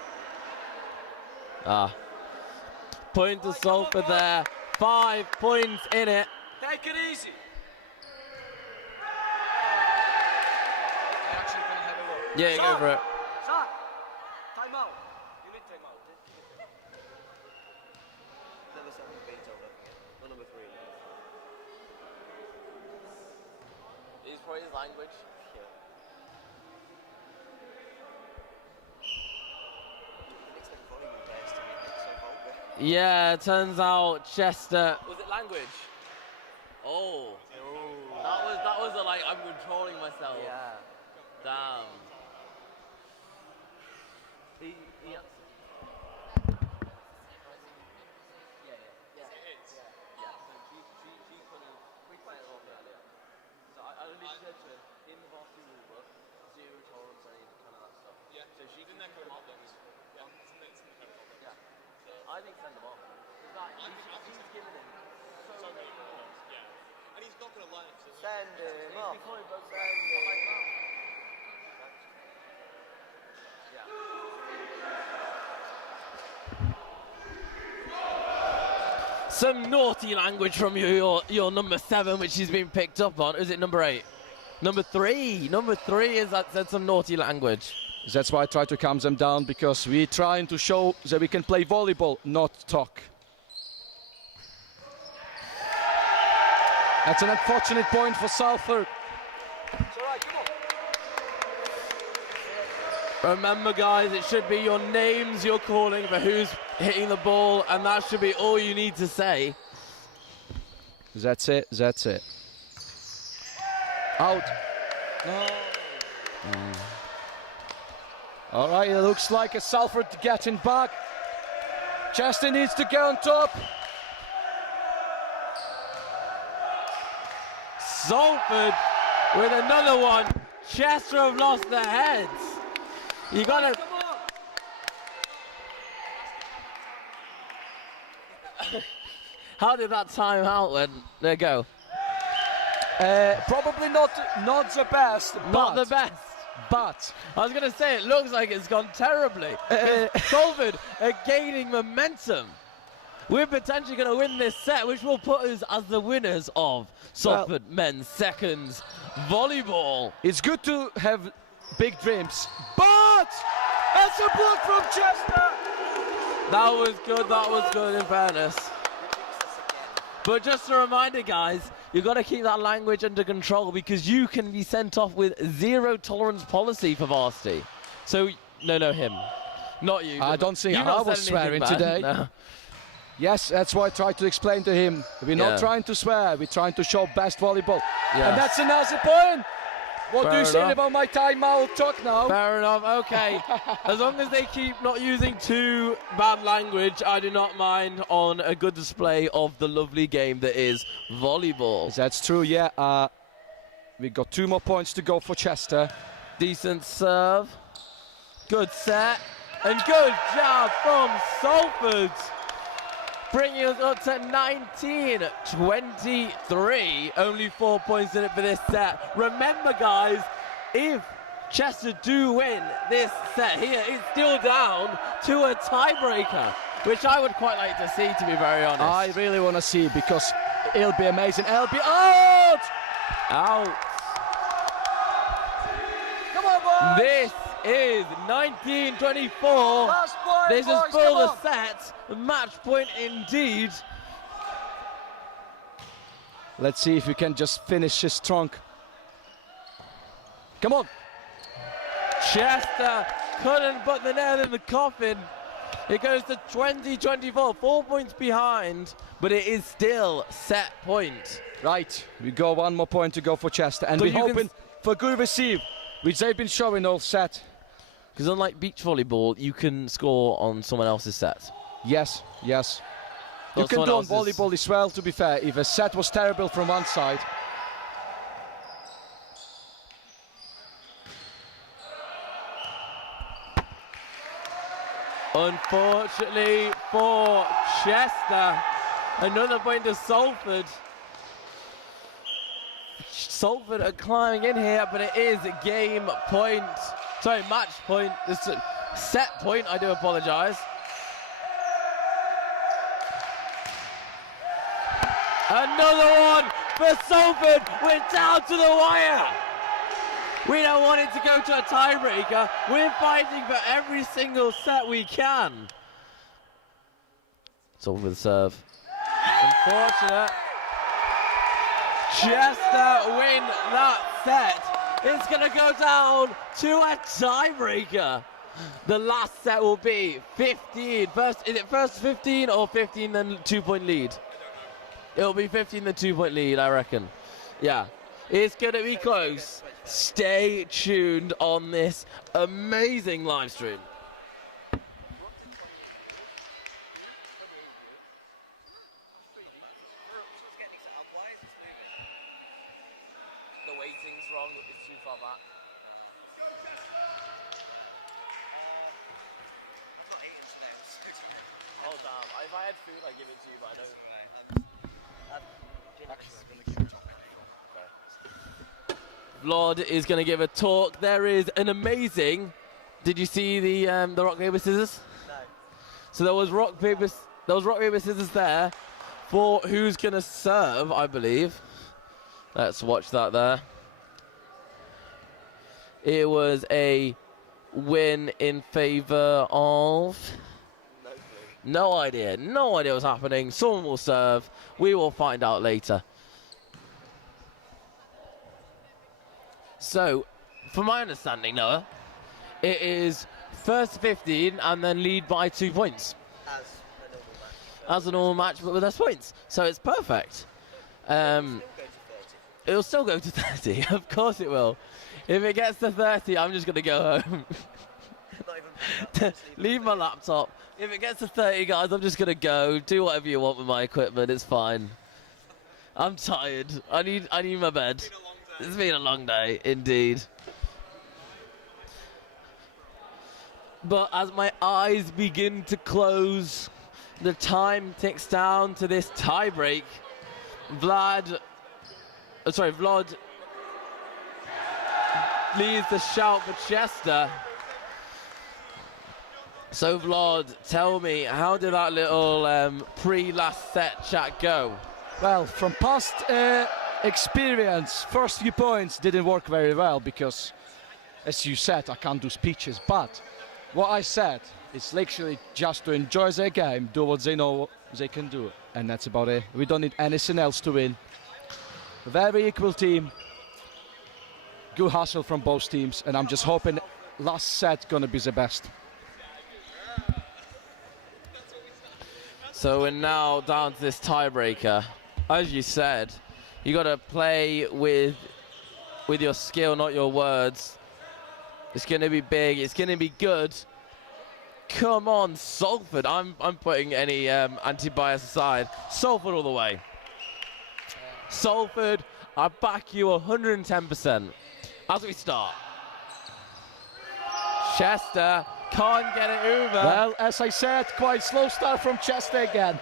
Point to Salford there. 5 points in it. Take it easy. I actually gonna have a look. Yeah, go for it. Zach, time out. You need time out. Number 7 being told up again. Or number 3. He's probably his language. Yeah, it turns out Chester... Was it language? Oh. That was a, like, I'm controlling myself. Yeah. Damn. I think send them off. He's given him so many points. Yeah. And he's not going to learn it. Send him off. Some naughty language from your number 7, which he's been picked up on. Is it number 8? Number 3. Number 3 is that said some naughty language. That's why I try to calm them down, because we're trying to show that we can play volleyball, not talk. That's an unfortunate point for Salford. Remember, guys, it should be your names you're calling for who's hitting the ball, and that should be all you need to say. That's it, that's it. Out. No. All right, it looks like a Salford getting back. Chester needs to get on top. Salford with another one. Chester have lost their heads. You gotta. How did that time out when there you go? Probably not the best. Not the best. But I was gonna say it looks like it's gone terribly. Salford are gaining momentum. We're potentially going to win this set, which will put us as the winners of Salford Men's Seconds Volleyball. It's good to have big dreams, but that's a block from Chester. That was good in fairness. But just a reminder, guys, you've got to keep that language under control, because you can be sent off with zero tolerance policy for Varsity. So, no, him. Not you. I don't think I was swearing today. No. Yes, that's why I tried to explain to him. We're not trying to swear, we're trying to show best volleyball. Yeah. And that's another point. What Fair do you say enough. about my timeout talk now? Fair enough, okay. As long as they keep not using too bad language, I do not mind on a good display of the lovely game that is volleyball. That's true, yeah. We got 2 more points to go for Chester. Decent serve. Good set. And good job from Salford. Bringing us up to 19-23. Only 4 points in it for this set. Remember, guys, if Chester do win this set here, it's still down to a tiebreaker, which I would quite like to see, to be very honest. I really want to see, because it'll be amazing. It'll be out! Out. Come on, boys! This is 19-24. Last point, This is boys, full come of on. set. Match point indeed. Let's see if we can just finish this strong. Come on. Chester couldn't put the nail in the coffin. It goes to 20-24, 4 points behind, but it is still set point. Right, we got 1 more point to go for Chester, and So we're you can hoping for good receive, which they've been showing all set. Because unlike beach volleyball, you can score on someone else's set. Yes, yes. Well, You can do on someone else's- volleyball as well, to be fair, if a set was terrible from one side. Unfortunately for Chester, another point to Salford. Salford are climbing in here, but it is a game point. Sorry, match point. This is a set point, I do apologise. Another one for Salford. We're down to the wire. We don't want it to go to a tiebreaker. We're fighting for every single set we can. Salford serve. Unfortunate. Chester win that set. It's going to go down to a tiebreaker. The last set will be 15. First, is it first 15 or 15 then 2 point lead? It'll be 15 the 2-point lead, I reckon. Yeah. It's going to be close. Stay tuned on this amazing live stream. The weighting's wrong, it's too far back. Oh damn, if I had food I'd give it to you, but I don't. Vlod is going to give a talk. There is an amazing... Did you see the rock, paper, scissors? No. So there was rock, paper, scissors there for who's going to serve, I believe. Let's watch that there. It was a win in favour of... No idea. No idea what's happening. Someone will serve. We will find out later. So, from my understanding, Noah, it is first to 15 and then lead by 2 points. As a normal match, but with less points. So it's perfect. It'll still go to 30. Of course it will. If it gets to 30, I'm just going to go home. Leave my laptop. If it gets to 30, guys, I'm just going to go. Do whatever you want with my equipment. It's fine. I'm tired. I need my bed. It's been a long day, indeed. But as my eyes begin to close, the time ticks down to this tie break. Vlod leads the shout for Chester. So Vlod, tell me, how did that little pre-last set chat go? Well, from past experience, first few points didn't work very well because, as you said, I can't do speeches. But what I said is literally just to enjoy their game, do what they know they can do, and that's about it. We don't need anything else to win. Very equal team, good hustle from both teams, and I'm just hoping last set gonna be the best. So we're now down to this tiebreaker. As you said, you got to play with your skill, not your words. It's going to be big. It's going to be good. Come on, Salford. I'm putting any anti-bias aside. Salford all the way. Salford, I back you 110%. As we start. Chester can't get it over. Well, as I said, quite slow start from Chester again.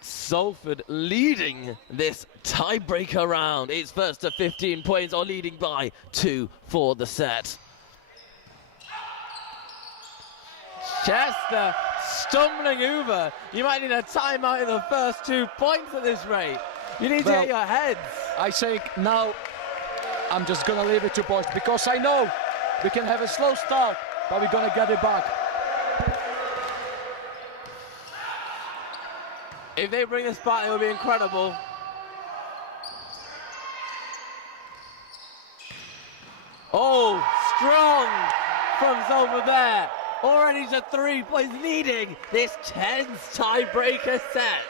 Salford leading this tiebreaker round. It's first to 15 points, or leading by 2 for the set. Chester stumbling over. You might need a timeout in the first 2 points at this rate. You need to get your heads. I think now I'm just gonna leave it to boys because I know we can have a slow start, but we're gonna get it back. If they bring this back, it will be incredible. Oh, strong from Salford there. Already to 3 points leading this 10's tiebreaker set.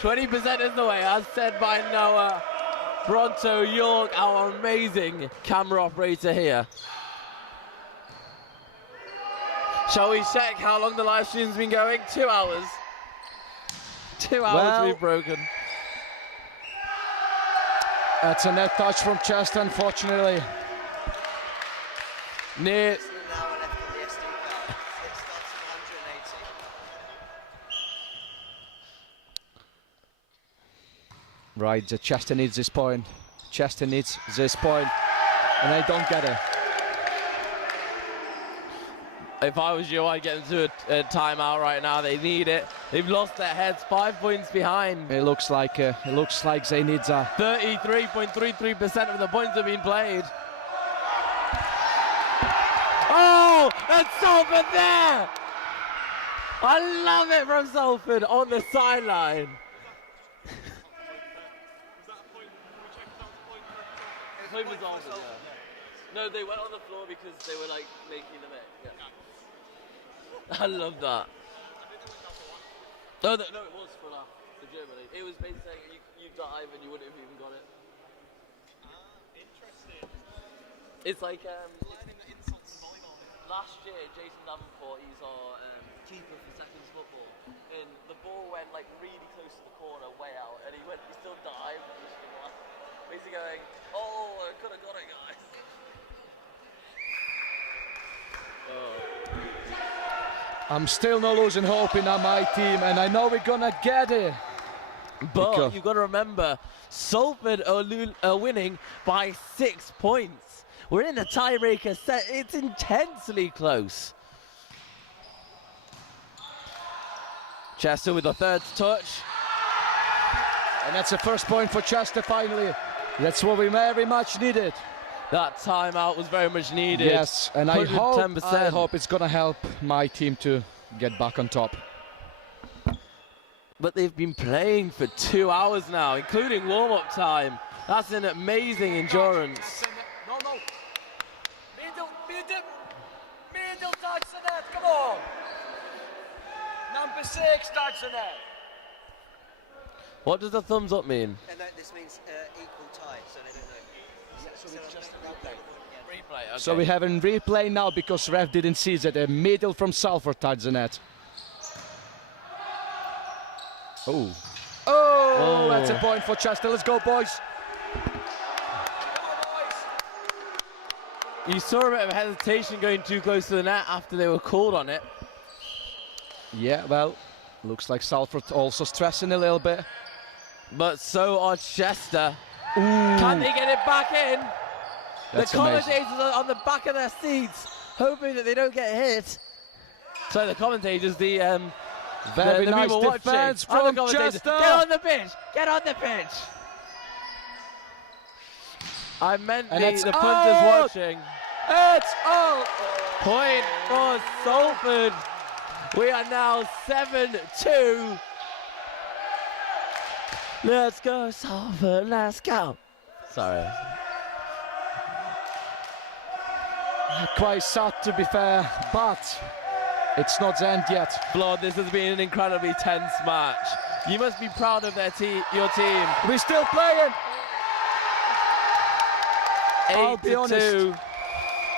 20% is the way, as said by Noah. Bronto York, our amazing camera operator here. Shall we check how long the live stream's been going? 2 hours. 2 hours we've broken. That's a net touch from Chester, unfortunately. Near. An hour left on the SD card. It starts at 180. Right, the Chester needs this point. Chester needs this point, and they don't get it. If I was you, I'd get them to a timeout right now. They need it. They've lost their heads, 5 points behind. It looks like they need that. 33.33% of the points have been played. Oh, and Salford there! I love it from Salford on the sideline. Point was Salford, yeah. No, they went on the floor because they were like making the mix. Yeah. I love that. No, it was for Germany. It was basically saying you dive and you wouldn't have even got it. Interesting. It's like Learning the insults of volleyball. last year, Jason Davenport, he's our keeper for 2nd's football, and the ball went like really close to the corner, way out, and he still dived, and he's like, basically going, oh, I could have got it, guys. I'm still not losing hope in my team, and I know we're gonna get it. But you've got to remember, Salford are winning by 6 points. We're in a tiebreaker set. It's intensely close. Chester with the third touch. And that's the first point for Chester finally. That's what we very much needed. That timeout was very much needed. Yes, and I hope it's gonna help my team to get back on top. But they've been playing for 2 hours now, including warm-up time. That's an amazing endurance. No. Middle touch the net, come on. Number 6 touch the net. What does the thumbs up mean? No, this means equal tie, so they don't know. So it's just a replay. Replay, okay. So we have in replay now because ref didn't see that a middle from Salford touched the net. Oh, that's a point for Chester. Let's go, boys. You saw a bit of hesitation going too close to the net after they were called on it. Yeah, well, looks like Salford also stressing a little bit. But so are Chester. Can they get it back in? That's the amazing. commentators are on the back of their seats, hoping that they don't get hit. So the commentators, the Very the nice people watching, defense and the from commentators, Chester. Get on the pitch! Get on the pitch! I meant the punters watching. It's out. Point for Salford. We are now 7-2. Let's go, Salford, let's go. Sorry. Quite sad to be fair, but it's not the end yet. Vlod, this has been an incredibly tense match. You must be proud of your team. We're still playing. 8-2. I'll be honest.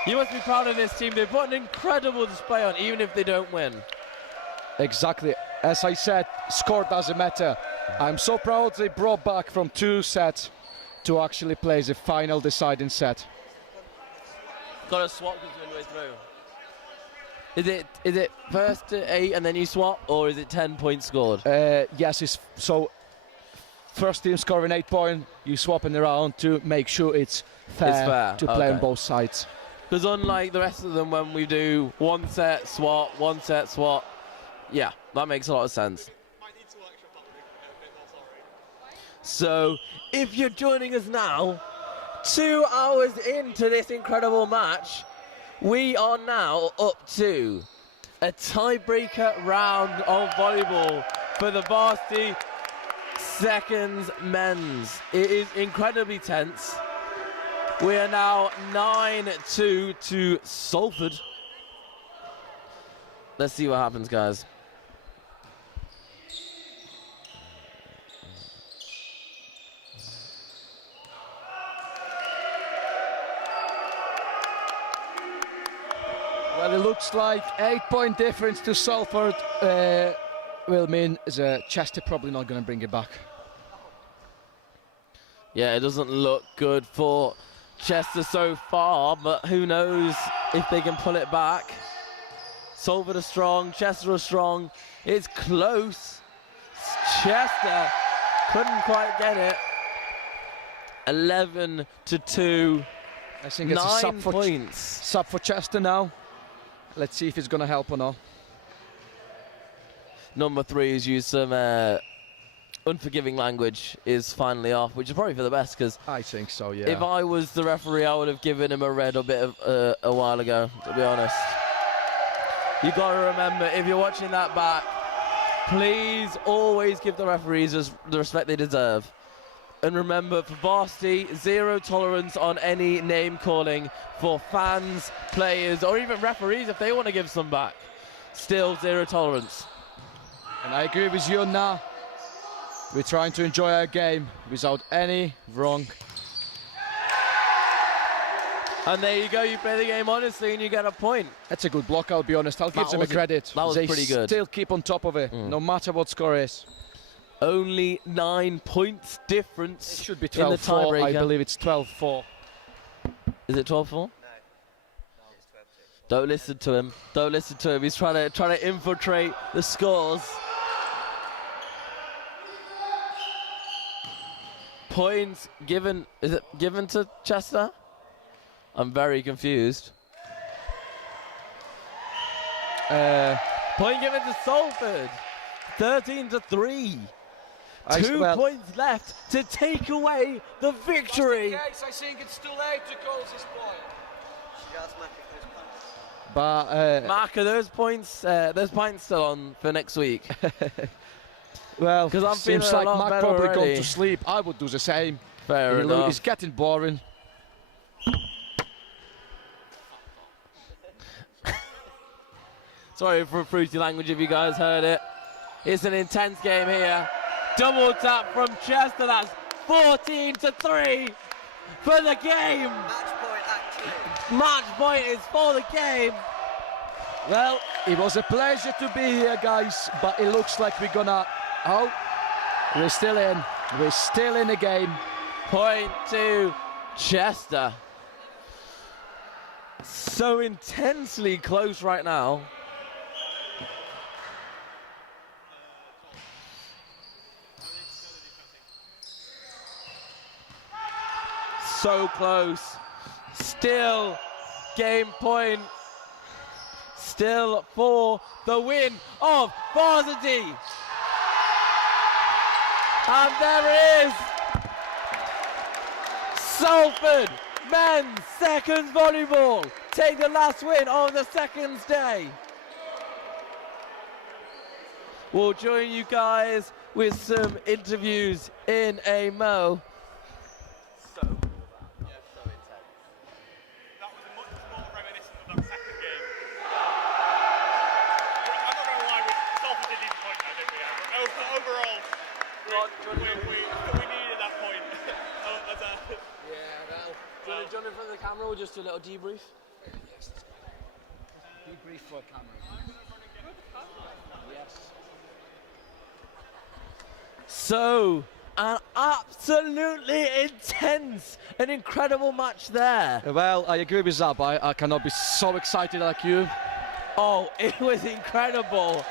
You must be proud of this team. They put an incredible display on, even if they don't win. Exactly. As I said, score doesn't matter. I'm so proud they brought back from 2 sets to actually play the final deciding set. Got a swap midway through. Is it first to 8 and then you swap, or is it 10 points scored? Yes, so first team scoring 8 points, you swapping around to make sure it's fair to play on both sides. Because unlike the rest of them, when we do 1 set, swap, 1 set, swap, yeah, that makes a lot of sense. Might need to workshop that a bit more, sorry. So, if you're joining us now, 2 hours into this incredible match, we are now up to a tiebreaker round of volleyball for the Varsity 2nd's men's. It is incredibly tense. We are now 9-2 to Salford. Let's see what happens, guys. Well, it looks like 8-point difference to Salford will mean Chester probably not going to bring it back. Yeah, it doesn't look good for Chester so far, but who knows if they can pull it back. Salford are strong, Chester are strong. It's close. Chester couldn't quite get it. 11-2. I think it's a 9 points. Sub for Chester now. Let's see if it's going to help or not. Number 3 has used some unforgiving language, is finally off, which is probably for the best, because I think so, yeah. if I was the referee, I would have given him a red a bit of a while ago, to be honest. You got to remember, if you're watching that back, please always give the referees the respect they deserve. And remember, for Varsity, 0 tolerance on any name calling for fans, players, or even referees if they want to give some back. Still 0 tolerance. And I agree with you now. We're trying to enjoy our game without any wrong. And there you go, you play the game honestly and you get a point. That's a good block, I'll be honest. I'll give them a credit. That was pretty good. They still keep on top of it, no matter what score is. Only 9 points difference. It should be in the 12-4, tiebreaker. I believe it's 12-4. Is it 12-4? No, it's 12-2. Don't listen to him. Don't listen to him. He's trying to infiltrate the scores. Points given. Is it given to Chester? I'm very confused. Point given to Salford. 13-3. 2 points left to take away the victory. I think it's too late to call this point. Just marking those points. But Mark, are those points still on for next week? well, 'Cause I'm seems feeling a like lot Mark better probably already. gone to sleep. I would do the same. Fair enough. It's getting boring. Sorry for fruity language if you guys heard it. It's an intense game here. Double tap from Chester. That's 14-3 for the game. Match point, actually. Match point is for the game. Well, it was a pleasure to be here, guys, but it looks like we're gonna... Oh, we're still in. We're still in the game. Point to Chester. So intensely close right now. So close. Still game point. Still for the win of Varsity. And there it is. Salford men's seconds volleyball take the last win of the seconds day. We'll join you guys with some interviews in a mo. That was much more reminiscent of that second game. I'm not going to lie, Salford did need a point now, didn't we? But overall, we needed that point. Do you want in front of the camera or just a little debrief? Yes, debrief for camera. Yes. So, an absolutely intense and incredible match there. Well, I agree with Zab. I cannot be so excited like you. Oh, it was incredible.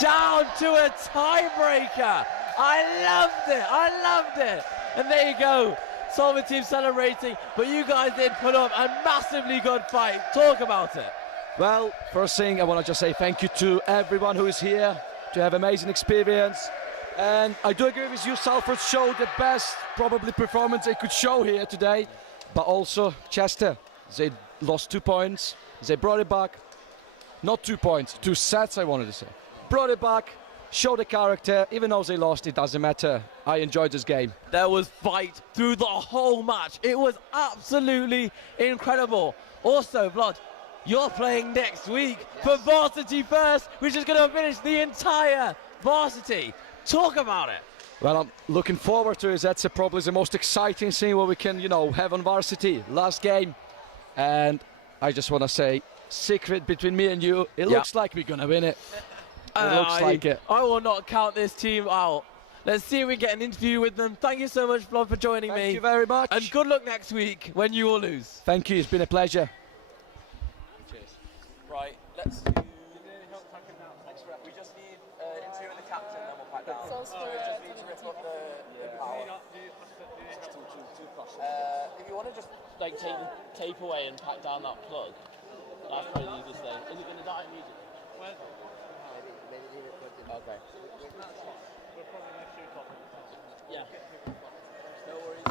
Down to a tiebreaker. I loved it. And there you go. Salford team celebrating, but you guys did put up a massively good fight. Talk about it. Well, first thing, I want to just say thank you to everyone who is here to have amazing experience. And I do agree with you, Salford showed the best, probably, performance they could show here today. But also, Chester, they lost 2 points. They brought it back. Not 2 points, 2 sets, I wanted to say. Brought it back, showed the character. Even though they lost, it doesn't matter. I enjoyed this game. There was fight through the whole match. It was absolutely incredible. Also, Vlod, you're playing next week for Varsity First, which is going to finish the entire Varsity. Talk about it. Well, I'm looking forward to it. That's probably the most exciting thing what we can, have on Varsity. Last game. And I just want to say, secret between me and you, it looks like we're going to win it. It looks like it. I will not count this team out. Let's see if we get an interview with them. Thank you so much, Vlod, for joining me. Thank you very much. And good luck next week when you all lose. Thank you. It's been a pleasure. Cheers. Right, let's do... We just need interview with the captain, then we'll pack down. So we just need to rip up the power. If you want to just take the tape away and pack down that plug, that's probably the easiest thing. Is it going to die immediately? Okay. We'll probably shoot off. Yeah. No worries.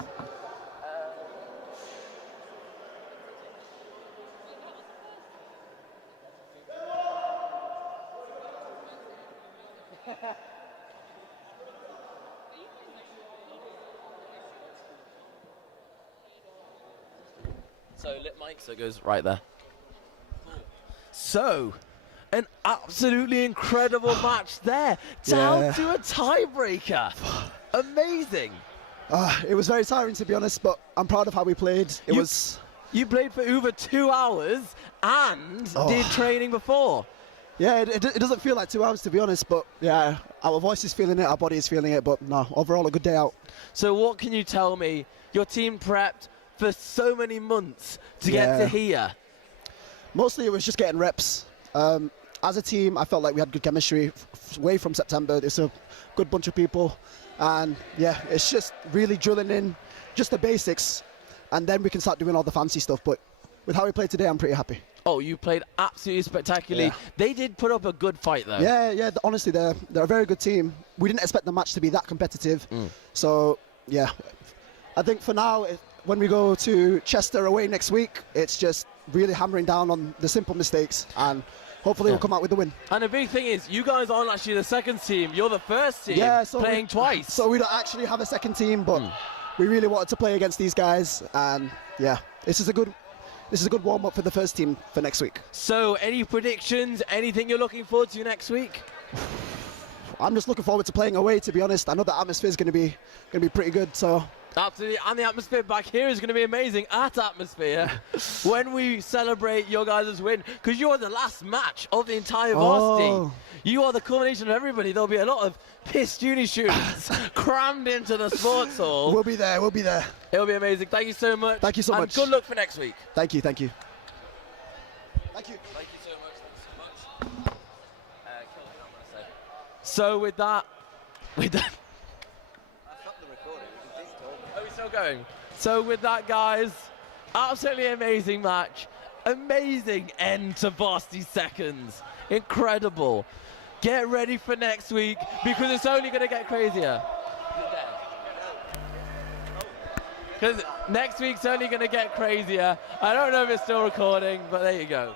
So lip mic, so it goes right there. So, An absolutely incredible match there. Down to a tiebreaker. Amazing. It was very tiring, to be honest, but I'm proud of how we played. You played for over 2 hours and did training before. Yeah, it doesn't feel like 2 hours, to be honest, but yeah, our voice is feeling it, our body is feeling it, but no, overall a good day out. So what can you tell me? Your team prepped for so many months to get to here. Mostly it was just getting reps. As a team, I felt like we had good chemistry way from September. It's a good bunch of people, and yeah, it's just really drilling in just the basics, and then we can start doing all the fancy stuff. But with how we played today, I'm pretty happy. Oh, you played absolutely spectacularly. Yeah. They did put up a good fight, though. Yeah, honestly, they're a very good team. We didn't expect the match to be that competitive. So, yeah, I think for now, when we go to Chester away next week, it's just really hammering down on the simple mistakes, and hopefully we'll come out with the win. And the big thing is, you guys aren't actually the second team. You're the first team playing twice. So we don't actually have a second team, but we really wanted to play against these guys, and yeah, this is a good warm-up for the first team for next week. So, any predictions? Anything you're looking forward to next week? I'm just looking forward to playing away, to be honest. I know the atmosphere is going to be pretty good, so. Absolutely, and the atmosphere back here is going to be amazing at Atmosphere when we celebrate your guys' win, because you are the last match of the entire Varsity. You are the culmination of everybody. There'll be a lot of pissed uni students crammed into the sports hall. We'll be there. It'll be amazing. Thank you so much. Thank you so much. And good luck for next week. Thank you. Thank you so much. So with that. Are we still going? So with that, guys, absolutely amazing match. Amazing end to Varsity seconds. Incredible. Get ready for next week, because it's only going to get crazier. Because next week's only going to get crazier. I don't know if it's still recording, but there you go.